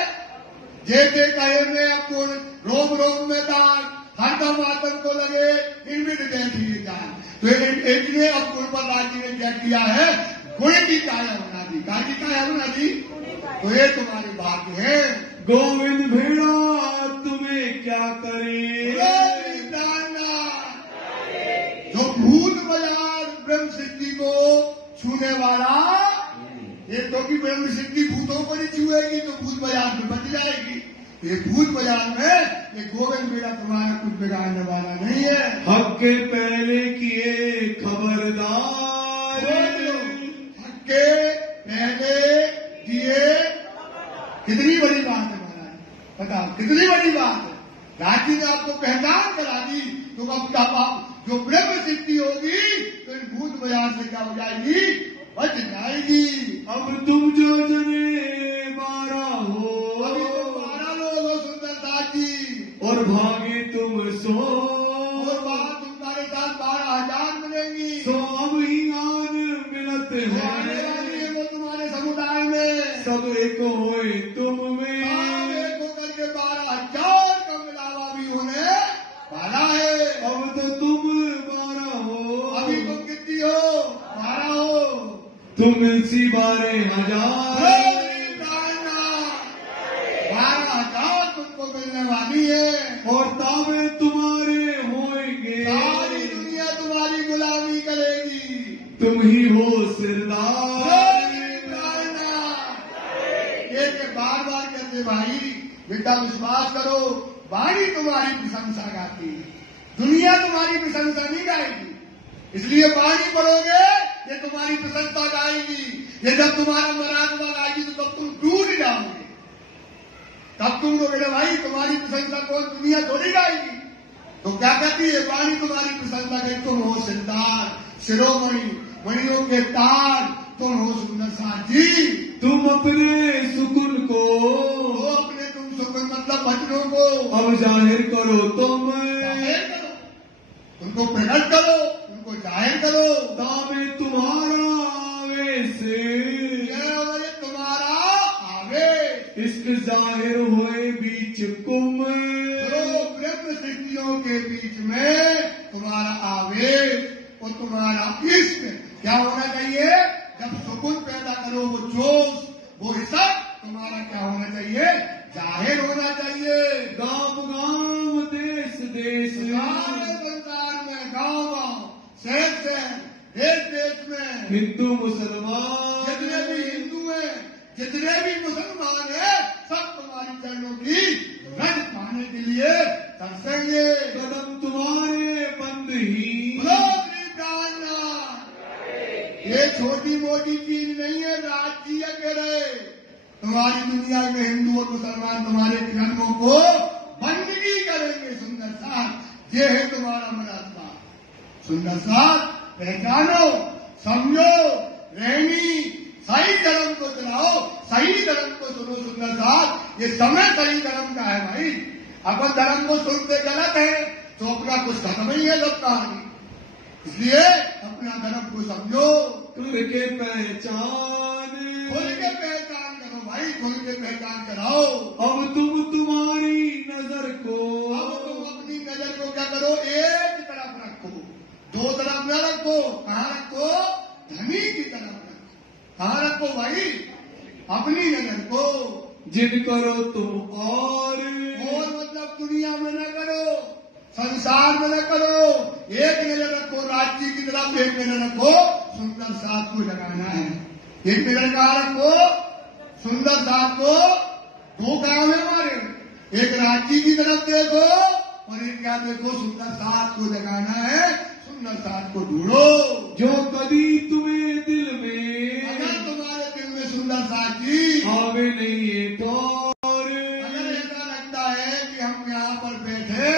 जैसे कहे में अवगुण, रोम रोम में दाग, हरदम आतंक को लगे, इनमें जैसी जान। तो एक ने अवगुण पर राजी ने क्या किया है? गुण की काया बना दी। काय की काया बना दी। तो ये तुम्हारे भाग्य है। गोविंद भेड़ा तुम्हें क्या करे? जो भूत बाजार ब्रह्म सिद्धि को छूने वाला, ये क्योंकि ब्रह्म सिद्धि भूतों को नहीं छुएगी तो भूत बाजार में बच जाएगी। ये भूत बाजार में ये गोविंद बेड़ा तुम्हारा कुछ बिगाड़ने वाला नहीं है। हक के पहले किए खबरदार। हक के पहले किए। कितनी बड़ी बात है महाराज, बताओ कितनी बड़ी बात है। राजी ने आपको पहचान करा दी तो अब जो ब्रह्म सिद्धि होगी तो इस भूत बाजार से क्या हो जाएगी? बच जाएगी। अब तुम जो जने सब एक होए तुम सब में, एक होकर के 12,000 का मिलावा भी होने वाला है। अब तो तुम 12 हो, अभी तुम कितनी हो? 12 हो। तुम इसी 12,000, 12,000 तुमको मिलने वाली है। और ताबे तुम्हारे होंगे, सारी दुनिया तुम्हारी गुलामी करेगी। तुम ही हो सिरदार। ये बार बार कहते भाई बेटा विश्वास करो, वाणी तुम्हारी प्रशंसा गाती है, दुनिया तुम्हारी प्रशंसा नहीं गाएगी। इसलिए वाणी पढ़ोगे, ये तुम्हारी प्रशंसा गाएगी। ये जब तुम्हारा मरात्मा गाएगी तो तब तुम डूब जाओगे। तब तुम लोग भाई तुम्हारी प्रशंसा कौन, दुनिया थोड़ी गाएगी। तो क्या कहती है वाणी तुम्हारी प्रशंसा करें, तुम हो सिरदार, शिरोमणि, मणियों के तार, तुम हो सुंदर साथी। तुम अपने सुकुन को, वो अपने तुम सुकुन मतलब वचनों को अब जाहिर करो तुम, जाहिर करो, उनको प्रकट करो, उनको जाहिर करो। ताबे तुम्हारा आवेश, तुम्हारा आवे, इश्क जाहिर हुए बीच कुम, ब्रह्म सृष्टियों के बीच में तुम्हारा आवेश और तुम्हारा इश्क क्या होना चाहिए? जब सुकून पैदा करो, वो जोश, वो हिसाब तुम्हारा क्या होना चाहिए? जाहिर होना चाहिए। गांव गांव देश देश, सारे संसार में, गांव गांव, शहर शहर, देश देश में, हिंदू मुसलमान, जितने भी हिंदू हैं, जितने भी मुसलमान हैं, सब तुम्हारी चरणों की रज पाने के लिए तरसेंगे। कदम तुम्हारे बंद ही, ये छोटी मोटी चीज नहीं है, राज्य के रहे। तुम्हारी दुनिया में हिंदू और मुसलमान तुम्हारे जन्मों को बंदगी करेंगे। सुंदर साथ ये है तुम्हारा मरात्मा। सुंदर साथ पहचानो, समझो, रहनी, सही धर्म को चलाओ, सही धर्म को सुनो। सुंदर साथ ये समय सही धर्म का है भाई। अपन धर्म को सुनते गलत है तो अपना कुछ खत्म ही है सब कहानी। इसलिए अपना धर्म को समझो, खुल के पहचान, खुल के पहचान करो भाई, खुल के पहचान कराओ। अब तुम तुम्हारी नजर को, अब तुम अपनी नजर को क्या करो? एक तरफ रखो, दो तरफ न रखो। कहाँ रखो? धनी की तरफ रखो। कहाँ रखो भाई? अपनी नजर को। जिन करो तुम और मतलब दुनिया में न करो, संसार में न करो। एक नजर रखो राज्य की तरफ, एक नजर रखो सुंदर साथ को जगाना है। एक नजर कहाँ रखो? सुंदर साथ को। दो काम है हमारे, एक राज्य की तरफ देखो और एक क्या देखो? सुंदर साथ को जगाना है, सुंदर साथ को ढूंढो। जो कभी तुम्हें दिल में, अगर तुम्हारे दिल में सुंदर साथी आवे नहीं है तो, अगर ऐसा लगता है कि हम यहाँ पर बैठे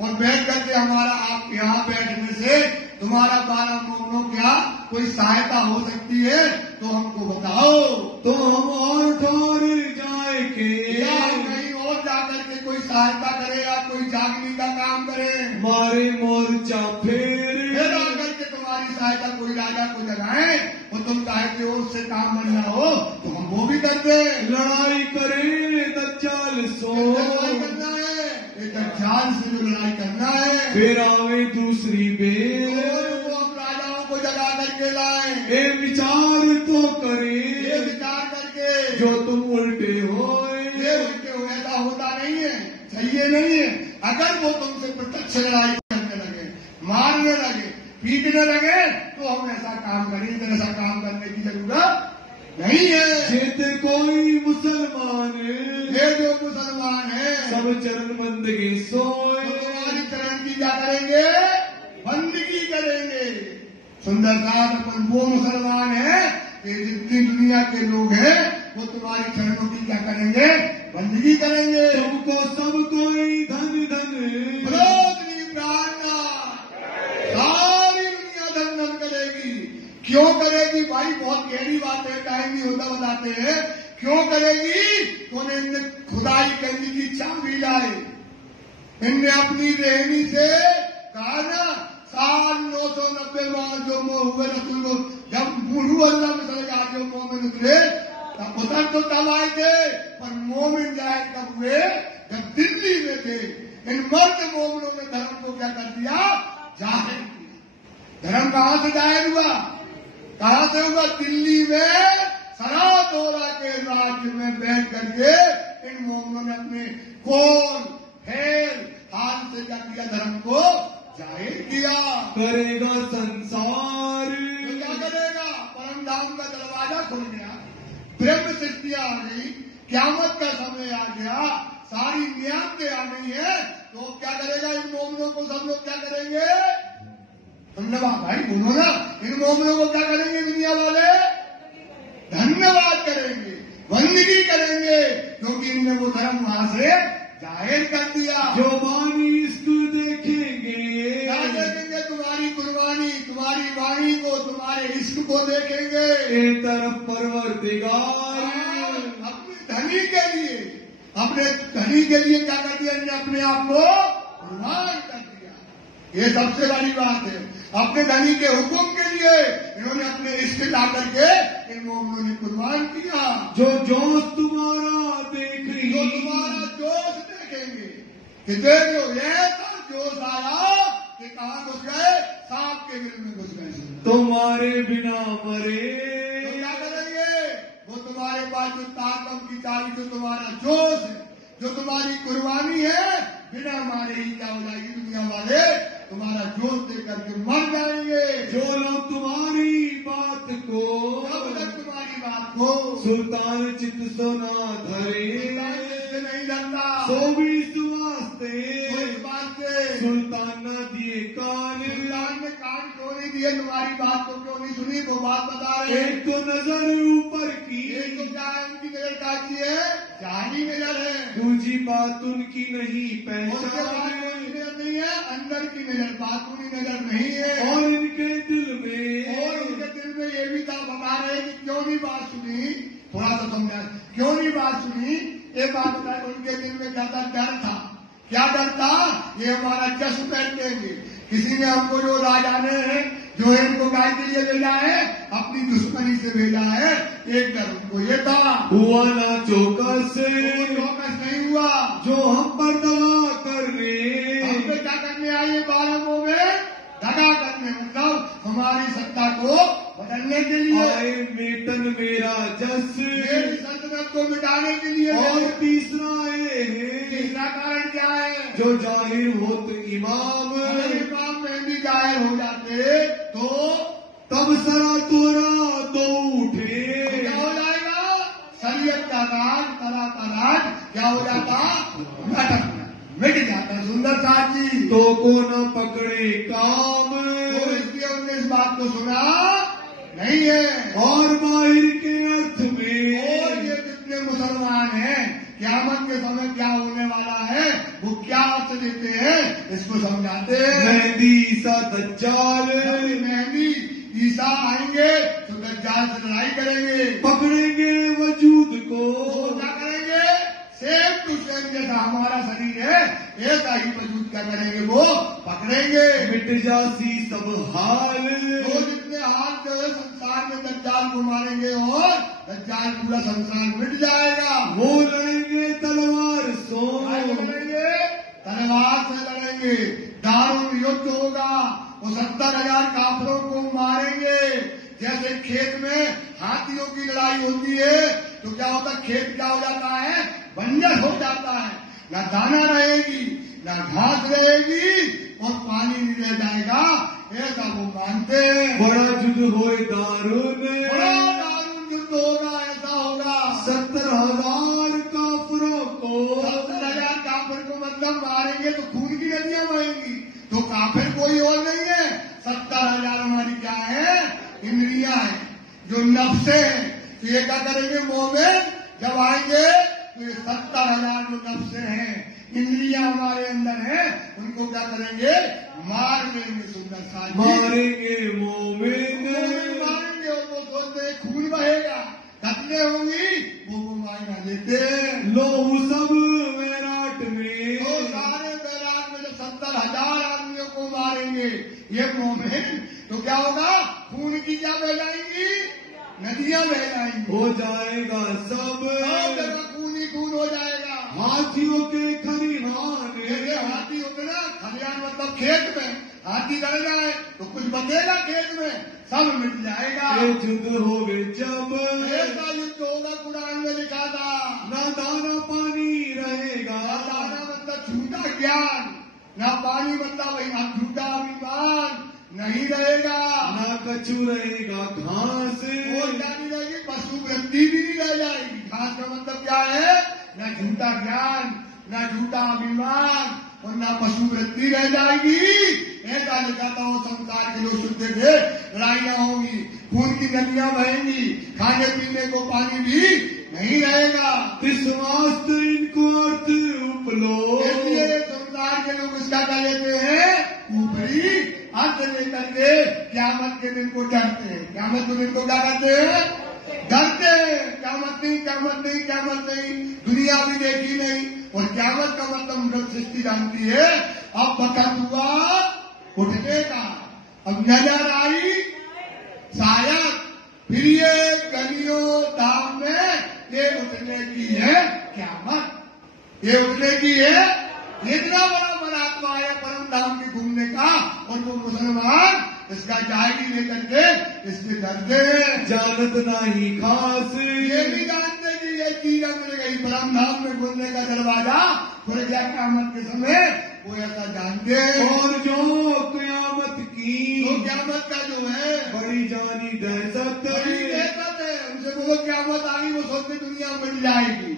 और बैठ करके हमारा आप यहाँ बैठने से तुम्हारा 12 महीनों क्या कोई सहायता हो सकती है तो हमको बताओ। तो हम और ठोर जाए के, या कहीं और जाकर के कोई सहायता करे या कोई जागने का काम करे, मारे मोर्चा फिर आकर के तुम्हारी सहायता कोई राजा को जगाए और तुम चाहे कि उससे काम बनना हो तो हम वो भी करते। लड़ाई करे दज्जाल सो, लड़ाई करना है, एक दज्जाल से जो लड़ाई करना है। फिर आवे दूसरी बेर, वो हम राजाओं को जगा करके लाए। ए विचार तो करे, ये विचार करके जो तुम उल्टे होए, ये उल्टे हो, ऐसा होता नहीं है, चाहिए नहीं है। अगर वो तुमसे प्रत्यक्ष लड़ाई करने लगे, मारने लगे, पीटने लगे तो हम ऐसा काम करेंगे। ऐसा काम करने की जरूरत नहीं है। जेते कोई मुसलमान, ये जो मुसलमान है सब चरण बंदगी सोए, तो तुम्हारी चरण की क्या करेंगे? बंदगी करेंगे। सुंदर साथ अपन वो मुसलमान है कि जितनी दुनिया के लोग हैं वो तुम्हारी चरणों की क्या करेंगे? बंदगी करेंगे। तुमको सब कोई धन धन, बरोदरी प्रार्थना, सारी दुनिया धन धन करेगी। क्यों करेगी भाई? बहुत गहरी बात है, टाइम नहीं होता बताते हैं क्यों करेगी। तो इनने खुदाई करने की चाबी लाए, इनने अपनी रहनी से कहा ना 990 माह जो मोह हुए रसूल को, जब मुरू अल्लाह में सर जो मोह में निकले उधर तो तब आए थे, पर मोमिन जाहिर कब हुए? जब दिल्ली में थे। इन मर्द मोमिनों ने धर्म को क्या कर दिया? जाहिर किया। धर्म कहां से जाहिर हुआ? कहां से हुआ? दिल्ली में सरादोरा के राज्य में बैठ करके इन मोमिनों ने अपने कौन फेर हाल से क्या किया? धर्म को जाहिर किया। करेगा संसार, तो क्या करेगा? परम धाम का दरवाजा खुल गया, ब्रह्म सृष्टियां आ गई, क़यामत का समय आ गया, सारी नियामतें आ गई है। तो क्या करेगा? इन मोमिनों को सब लोग क्या करेंगे? धन्यवाद भाई बोलो ना। इन मोमिनों को क्या करेंगे दुनिया वाले? धन्यवाद करेंगे, बंदगी करेंगे, क्योंकि इनने वो धर्म वहां से जाहिर कर दिया। जो बानी इसको देखेंगे, क्या देखेंगे? तुम्हारी कुर्बानी, तुम्हारी वाणी को, तुम्हारे इश्क को देखेंगे। एक तरफ परवरदिगार, अपने धनी के लिए, अपने धनी के लिए क्या कर दिया? इन्होंने अपने आप को कुर्बान कर दिया। ये सबसे बड़ी बात है। अपने धनी के हुक्म के लिए इन्होंने अपने इश्क ला करके इन मोमिनों ने कुर्बान किया। जो जोश तुम्हारा देख रही, जो तुम्हारा जोश देखेंगे कि देख लो ऐसा जोश आया कि कहाँ घुस गए? सांप के गिल में घुस गए। तुम्हारे बिना मरे, तो क्या करेंगे? वो तुम्हारे पास जो ताकम की चाली, जो तुम्हारा जोश है, जो तुम्हारी कुर्बानी है, बिना मारे ही क्या हो जाएगी? दुनिया वाले तुम्हारा जोश दे करके मर जाएंगे। जो लोग तुम्हारी बात को, जब तक तुम्हारी बात को सुल्तान चित सोना धरे, से नहीं डरता, सो भी सुवास्ते, इस बात से सुल्तान न दिए कान, सुल्तान ने कान क्यों नहीं दिए? तुम्हारी बात को क्यों नहीं सुनी? वो बात बता रहे हैं। एक तो नजर ऊपर की, एक तो क्या है? उनकी नजर काची है, जानी नजर है। दूसरी बात उनकी नहीं उसके बाद पहचान, कोई नजर नहीं है, अंदर की नजर, बातूनी नजर नहीं है। और इनके दिल में, और उनके दिल में ये भी था, बता रहे कि क्यों नहीं बात सुनी? थोड़ा सा समझा, क्यों नहीं बात सुनी? एक बात बताए, उनके दिल में क्या था? डर था। क्या डर था? ये हमारा जश्न पहन लेंगे, किसी ने हमको जो राजा ने जो इनको गाय के लिए भेजा है, अपनी दुश्मनी से भेजा है। एक डर उनको ये था। हुआ ना चौकस, चौकस नहीं हुआ। जो हम पर दवा करने, हम पे क्या करने आए? 12 में दगा करने, मतलब हमारी सत्ता को बदलने के लिए आए मेटन मेरा जस, मेरी सल्तनत को मिटाने के लिए। और तीसरा ये है, तीसरा कारण क्या है? जो जाहिर हो तो इमाम, अगर इमाम में भी जाहिर हो जाते तो तब सरा तोरा तो उठे, क्या हो जाएगा? शरीयत का राज, तरा का राज क्या हो जाता? मिट जाता। सुंदर साहब जी, तो को न पकड़े काम, तो इसलिए उन्होंने इस बात को सुना नहीं है। और बाहिर के अर्थ में, और ये जितने मुसलमान हैं, क़यामत के समय क्या होने वाला है वो क्या अर्थ देते हैं, इसको समझाते हैं। मेहदी ईसा दज्जाल, मेहदी ईसा आएंगे तो दज्जाल से लड़ाई करेंगे, पकड़ेंगे वजूद को, तो क्या करेंगे? सेम टू सेम जैसा हमारा शरीर है ऐसा ही वजूद क्या करेंगे? वो पकड़ेंगे। मिट जासी सब हाल, तो जितने हाल जो है संसार में दज्जाल को मारेंगे और दज्जाल पूरा संसार मिट जाएगा। वो लड़ेंगे तलवार सो, लड़ेंगे तलवार से लड़ेंगे, दारुण युद्ध होगा। वो 70,000 काफिरों को मारेंगे। जैसे खेत में हाथियों की लड़ाई होती है तो क्या होता है? खेत क्या हो जाता है? बंजर हो जाता है, न दाना रहेगी, न घास रहेगी और पानी नहीं रह जाएगा, ऐसा वो मानते हैं। बड़ा युद्ध होए दारुण, बड़ा दारुण युद्ध होगा, ऐसा होगा। 70,000 काफिरों को, 70,000 काफिर को मतलब मारेंगे तो खून की नदियां बहेंगी। तो काफिर कोई और नहीं है, 70,000 हमारी क्या है? इंद्रियां हैं, जो नफ्से हैं। तो ये क्या करेंगे? मोमिन जब आएंगे तो ये 70,000 जो नफ्से हैं, इंद्रियां हमारे अंदर हैं, उनको क्या करेंगे? मार देंगे। सुंदर साथ मारेंगे मोमिन, मारेंगे और वो सोचते हैं खून बहेगा, कतले होंगी, वो मायना लेते हैं। लोहू सब वैराट में, तो सारे बैराग में जब 70,000 आदमियों को मारेंगे ये मोमिन, तो क्या होगा? खून की क्या बह जाएंगी? नदियां नदियां बह जाएंगी, हो जाएगा सब, और जगह खून ही खून हो जाएगा। हाथियों के खलिहान, जैसे हाथी उतना खलिहान मतलब खेत में हाथी लड़ जाए तो कुछ बचेगा खेत में, सब मिट जाएगा। युद्ध होवे जब, ऐसा युद्ध होगा कुरान में लिखा था। ना दाना पानी रहेगा, ना दाना मतलब झूठा ज्ञान, ना पानी मतलब वही झूठा अभिमान नहीं रहेगा, ना कछु रहेगा घास, और क्या नहीं रहेगी, पशु वृत्ति भी नहीं रह जाएगी। घास का मतलब क्या है, ना झूठा ज्ञान, ना झूठा अभिमान और ना पशु वृत्ति रह जाएगी। ऐसा लिखा था वो संसार के लोग सुनते थे, लड़ाइयां होंगी, खून की नदियां बहेंगी, खाने पीने को पानी भी नहीं रहेगा। इस वास्ते इनको अर्थ उपलो, इसलिए संसार के लोग इसका क्या लेते हैं, ऊपरी अर्थ लेकर के क़यामत के दिन को डरते हैं। क़यामत के दिन को क्या कहते हैं, डरते हैं। क़यामत नहीं, क़यामत नहीं, क़यामत नहीं, दुनिया भी देखी नहीं, और क़यामत का मतलब मृत सृष्टि जानती है। अब वक्त हुआ उठने का, अब नजर आई शायद फिर ये गलियों धाम में ये उठने की है क़यामत, ये उठने की है। इतना बड़ा महात्मा है परम धाम के घूमने का, और वो मुसलमान इसका जायगी लेकर के इसके डरते हैं। जानत नहीं खास, ये नहीं जानते कि ये चीज मिल गई परम धाम में घूमने का दरवाजा खुल गया क़यामत के समय, वो ऐसा जानते हैं। और जो क़यामत की, तो क़यामत का जो है बड़ी जानी दहशत, बड़ी दहशत है। उनसे बोलो क़यामत आ गई, वो सोचते दुनिया मिट जाएगी,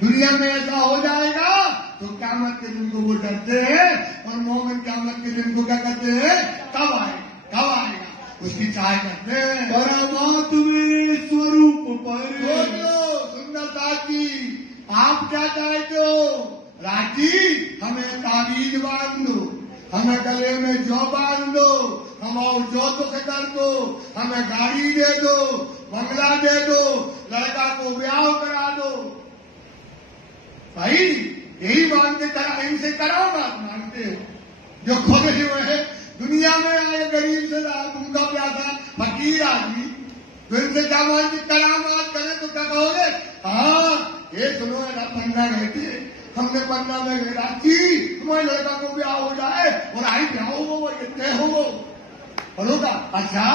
दुनिया में ऐसा हो जाएगा, तो क़यामत के दिन को वो डरते हैं। और मोमिन क़यामत के दिन को क्या करते हैं, कब आएगा, कब आएगा, उसकी चाह करते हैं। परमात्मा स्वरूप पर सोच लो सुंदरता की, आप क्या चाहते हो, राजी हमें ताबीज बांध दो, हमें गले में जौ बांध दो, हम और जो दुख कर दो, हमें गाड़ी दे दो, बंगला दे दो, लड़का को ब्याह करा दो, भाई यही मांग के करा, इनसे कराओ ना, मांगते हो जो खोले हुए है दुनिया में आए गरीब से तुमका प्यासा फकीर आदमी, तो इनसे क्या मांग के करामात करें तो क्या कहोगे, हाँ ये सुनो ना, पन्ना गए थे, हमने पन्ना में गए राजी तुम्हारे लड़का को ब्याह हो जाए और आई ब्याह हो वो इतने हो वो, और होगा अच्छा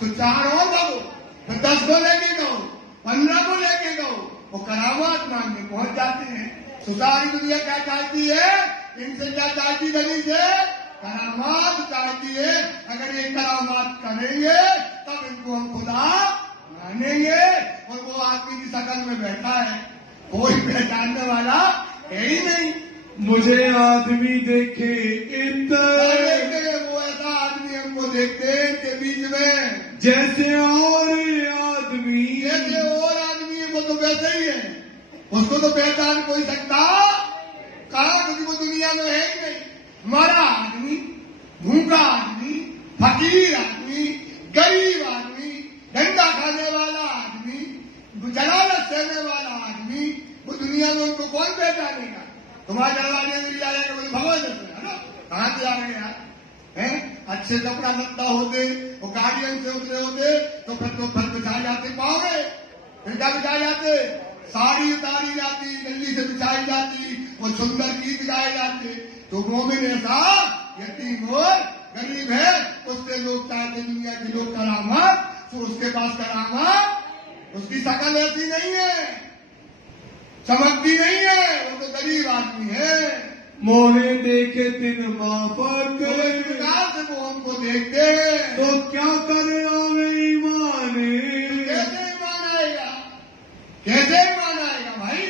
तो 4 और दो, तो 10 को लेके गो, 15 को लेके गो, वो करामात मांगने पहुंच जाते हैं। तो सारी दुनिया क्या चाहती है, इनसे क्या चाहती गली से, करामात चाहती है। अगर ये करामात करेंगे तब इनको हम खुदा मानेंगे। और वो आदमी की शकल में बैठा है, कोई पहचानने वाला है ही नहीं। मुझे आदमी देखे देखे वो ऐसा आदमी हमको देखते हैं इनके बीच में, जैसे और आदमी, जैसे और आदमी वो तो वैसे ही है, उसको तो पहचान कोई सकता कहा, क्योंकि वो दुनिया में है ही नहीं। मरा आदमी, भूखा आदमी, फकीर आदमी, गरीब आदमी, डंडा खाने वाला आदमी, जलालत सहने वाला आदमी, वो दुनिया में उनको कौन पहचानेगा। तुम्हारे दरवाजे में जा जाएगा बोले भगवान है ना, कहाँ से आ रहे यार, हैं अच्छे कपड़ा लगता होते, वो गाड़ियों से उतरे होते तो फिर तो फल बिछाए जाते पाओगे, फिर क्या बिछाए जाते, साड़ी उतारी जाती, गली से बिछाई जाती, वो सुंदर गीत गाए जाते। तो मोमिन ऐसा यतीम और गरीब है, उससे लोग चाहते दुनिया के लोग करामात, तो उसके पास करामात, उसकी शकल ऐसी नहीं है, चमकती नहीं है, वो तो गरीब आदमी है। मोहे देखे तिन माफक, तो इस प्रकार से वो हमको देखते हैं, तो क्या करे आवे ईमाने, कैसे ईमान आएगा, कैसे ईमान आएगा भाई।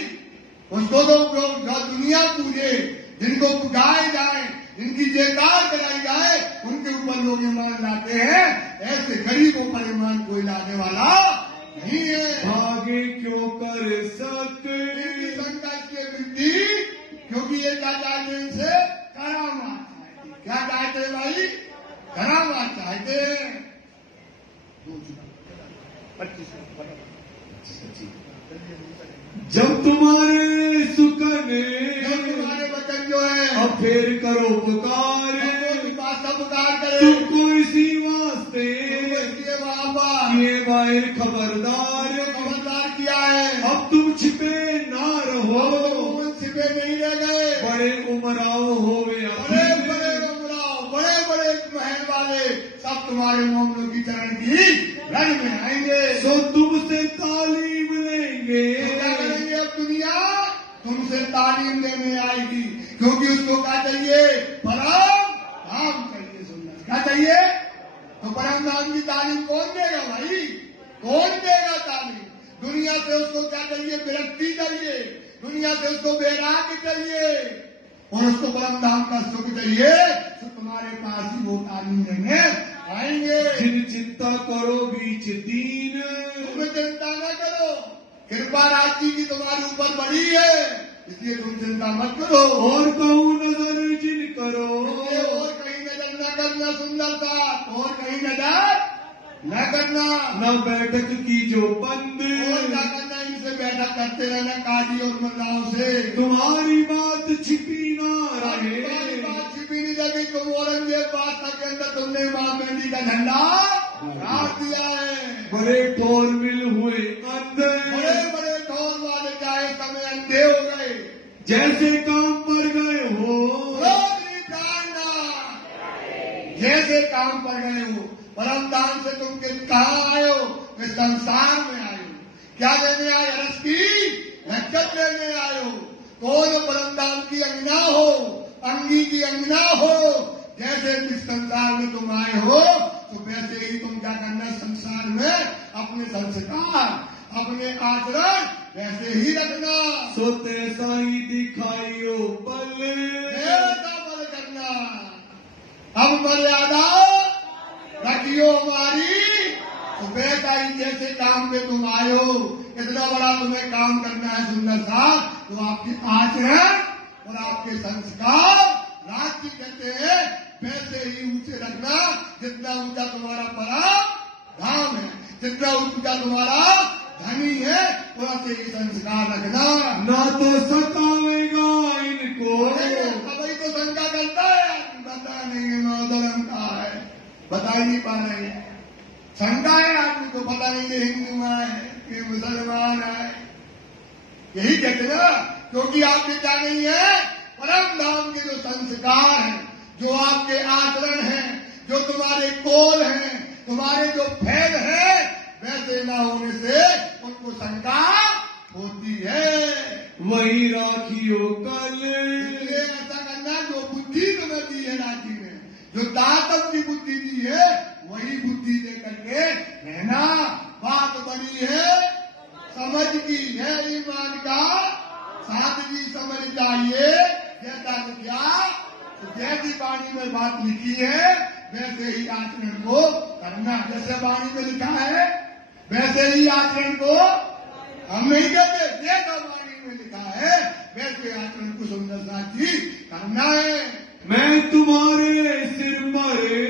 उसको तो जो दुनिया पूजे, जिनको गाए जाए, जिनकी जयकार कराई जाए, उनके ऊपर लोग ईमान लाते हैं। ऐसे गरीबों पर ईमान कोई लाने वाला नहीं है। भागे क्यों कर सके, इनकी शंका इसलिए मिलती क्योंकि ये क्या चाहते हैं, इनसे करामात चाहते। क्या चाहते हैं भाई, करामात चाहते हैं। जब तुम्हारे सुकने, जब तुम्हारे वचन जो है अब फिर करो पुकार, पुकार करे, तुमको इसी वास्ते इसलिए बाबा ये भाई है खबरदार किया है। अब तुम छिपे ना रहो, तुम छिपे नहीं रह गए। बड़े उमराव हो बड़े बड़े उमराव, बड़े बड़े महल वाले सब तुम्हारे मोहम्मद की चरण की रंग में आएंगे। सो तुमसे तालीम लेंगे। क्या करेंगे अब दुनिया? तुमसे तालीम लेने आएगी, क्योंकि उसको क्या चाहिए? परम धाम चाहिए। सुनना क्या चाहिए? तो परम धाम की तालीम कौन देगा भाई? कौन देगा तालीम? दुनिया से उसको क्या चाहिए? विरक्ति चाहिए। दुनिया से उसको वैराग्य चाहिए और उसको परम धाम का सुख चाहिए। तो तुम्हारे पास ही वो तालीम देने आएंगे। जिन चिंता करो बीच दीन, तुम्हें चिंता न करो, कृपा राशि की तुम्हारे ऊपर बड़ी है, इसलिए तुम चिंता मत करो। और कहूँ नजर जिन करो, और कहीं नजर न करना। सुंदरता और कहीं नजर न करना। न बैठक की जो बंद, और क्या करना? इनसे बैठक करते रहना काजी और मल्लाहों से। तुम्हारी बात छिपी ना रहे। तुम्हारी बात छिपी नहीं लगी। तुम औरंगजेब बादशाह के अंदर तुमने मां मेहंदी का झंडा गाड़ दिया है। बड़े ठोर मिल हुए अंधे, बड़े बड़े ठोर वाले जाए समय अंधे हो गए। जैसे काम पर गए हो, जैसे काम पर गए हो। परम धाम से तुम कहाँ आए हो? इस संसार में आए हो। क्या लेने आए? रस की लज्जत लेने आए हो। कौन परम धाम की अंगना हो, अंगी की अंगना हो। जैसे इस संसार में तुम आए हो, तो वैसे ही तुम क्या करना? संसार में अपने संस्कार, अपने आचरण वैसे ही रखना। सोते साई दिखाइयो पल, बल करना। अब मर्यादा रखियो हमारी। तो बेटा जैसे काम पे तुम आए हो, इतना बड़ा तुम्हें काम करना है सुंदर सा, तो आपकी आचरण और आपके संस्कार राज्य कहते हैं वैसे ही ऊंचे रखना। जितना ऊंचा तुम्हारा परम धाम है, जितना ऊंचा तुम्हारा धनी है, वैसे ही संस्कार रखना। ना तो सतावेगा इनको। अभी तो शंका करता है, पता नहीं है नौधर्म का है, बता ही नहीं पा रहे हैं। शंका है आदमी को, पता नहीं ये हिंदू है ये मुसलमान है। यही कहते ना, क्योंकि आपके क्या नहीं है? परम धाम के जो संस्कार हैं, जो आपके आचरण हैं, जो तुम्हारे कोल हैं, तुम्हारे जो फैल है, वैसे न होने से उनको शंका होती है। वही राखियो कल, इसलिए ऐसा करना, जो बुद्धि तुम्हें दी है राखी में, जो दातव की बुद्धि दी है, वही बुद्धि दे करके रहना। बात बड़ी है, समझ की है, ईमान का सादगी समझ चाहिए। जैसा क्या जैसी वाणी में बात लिखी है, वैसे ही आचरण को करना। जैसे वाणी में लिखा है वैसे ही आचरण को हम नहीं कहते। जैसा वाणी में लिखा है वैसे आचरण को सुंदर साथी करना है। मैं तुम्हारे सिर मरे,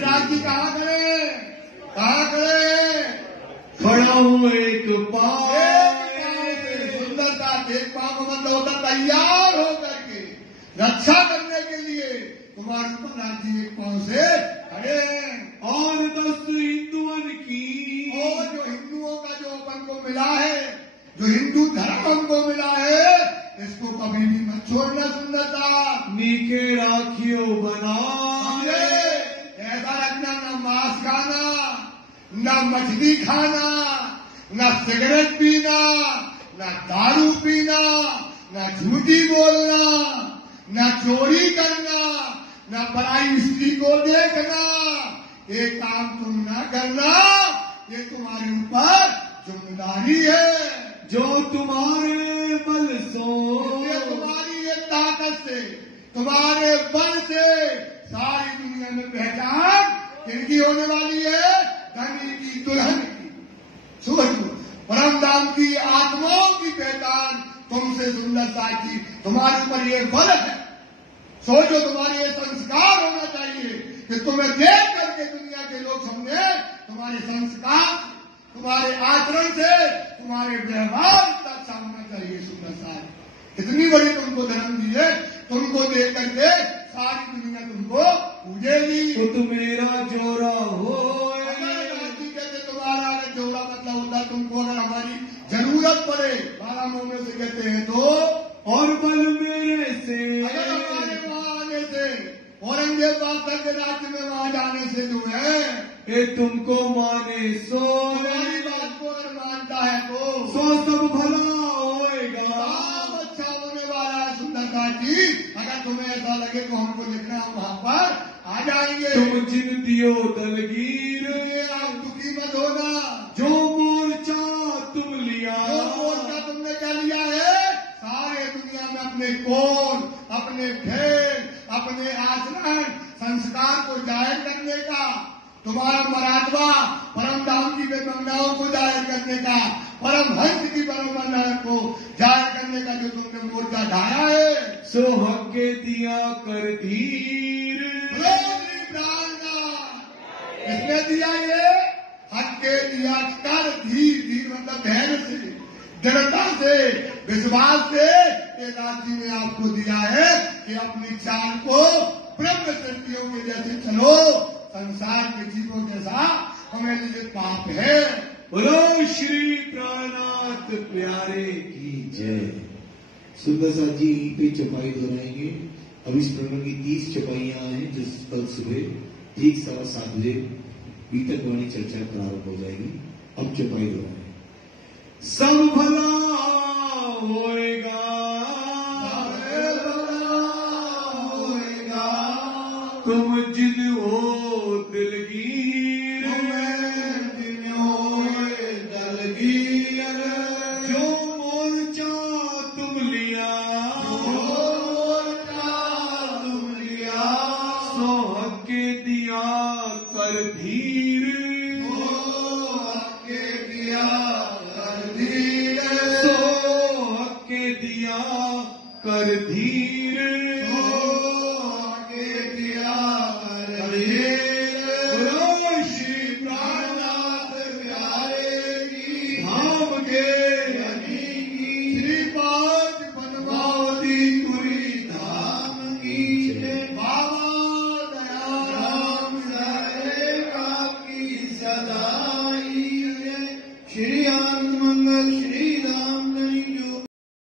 राज्य कहाँ करे? कहाँ करे? खड़ा हूँ एक पाँव, सुंदरता एक पाँव का मतलब होता तैयार हो करके रक्षा करने के लिए तुम्हारे ऊपर राज्य एक पाँव से खड़े हैं। और 10 हिंदुओं की, और जो हिंदुओं का जो अपन को मिला है, जो हिंदू धर्म हमको मिला है, इसको कभी भी मत छोड़ना। सुंदरता नीके राखियो बना, ऐसा रखना, न मांस खाना, न मछली खाना, न सिगरेट पीना, न दारू पीना, न झूठी बोलना, न चोरी करना, न पराई स्त्री को देखना। ये काम तुम न करना, ये तुम्हारे ऊपर जिम्मेदारी है। जो तुम्हारे बल सो, तुम्हारी ये ताकत से, तुम्हारे बल से सारी दुनिया में पहचान किनकी होने वाली है? धनी की, दुल्हन की। सोच लो, परम धाम की आत्माओं की पहचान तुमसे सुंदरता की, तुम्हारे ऊपर ये बल है। सोचो, तुम्हारे ये संस्कार होना चाहिए कि तुम्हें देख करके दुनिया के लोग समझे तुम्हारे संस्कार, तुम्हारे आचरण से, तुम्हारे व्यवहार इतना अच्छा होना चाहिए। सुंदरता इतनी बड़ी तुमको धर्म दी है, तुमको देख करके सारी दुनिया तुमको पूजेगी। खुद मेरा जोरा हो तुमको अगर हमारी जरूरत पड़े, 12 महीने से कहते हैं तो, और बल मेरे से, अगर हमारे वहां आने से, औरंगजेब तक के राज्य में वहां जाने से जो है, ये तुमको माने सो, हमारी बात को अगर मानता है तो सो सब भला होएगा। काम अच्छा होने वाला है सुंदरदास जी। अगर तुम्हें ऐसा लगे तो हमको लिखना, हम वहां पर आ जाएंगे। तुम जिन दियो दलगीर, आप दुखी मत होना। जो मोर्चा तुम लिया, जो मोर्चा तुमने क्या लिया है, सारे दुनिया में अपने कोल, अपने खेल, अपने आचरण, संस्कार को जाहिर करने का, तुम्हारा मराठवा परम धाम की विडंबनाओं को जाहिर करने का, परम हंस की परम्परा को जाहिर करने का जो तुमने मोर्चा ढाया है, सो हक के दिया कर धीर। किसने दिया ये? हक के दिया कर धीर। धीर मतलब धैर्य से, दृढ़ता से, विश्वास से ये राज्य ने आपको दिया है कि अपनी चाल को ब्रह्म सृष्टियों के जैसे चलो। संसार के जीवों जैसा हमें लिए पाप है। बोलो श्री प्राणनाथ प्यारे की जय। सुंदरदास जी यहीं पे चपाई दोहराएंगे। अब इस प्रकरण की 30 चपाइयां हैं, जिस कल सुबह ठीक 7:15 बजे बीतक वाणी चर्चा प्रारंभ हो जाएगी। अब चपाई दोहराएंगे। सब भला होएगा, तुम जिन हो दिलगीर, जिन हो दलगीर, जो मोर्चा तुम लिया, सो हक के दिया कर धीर, सो हक के दिया कर धीर,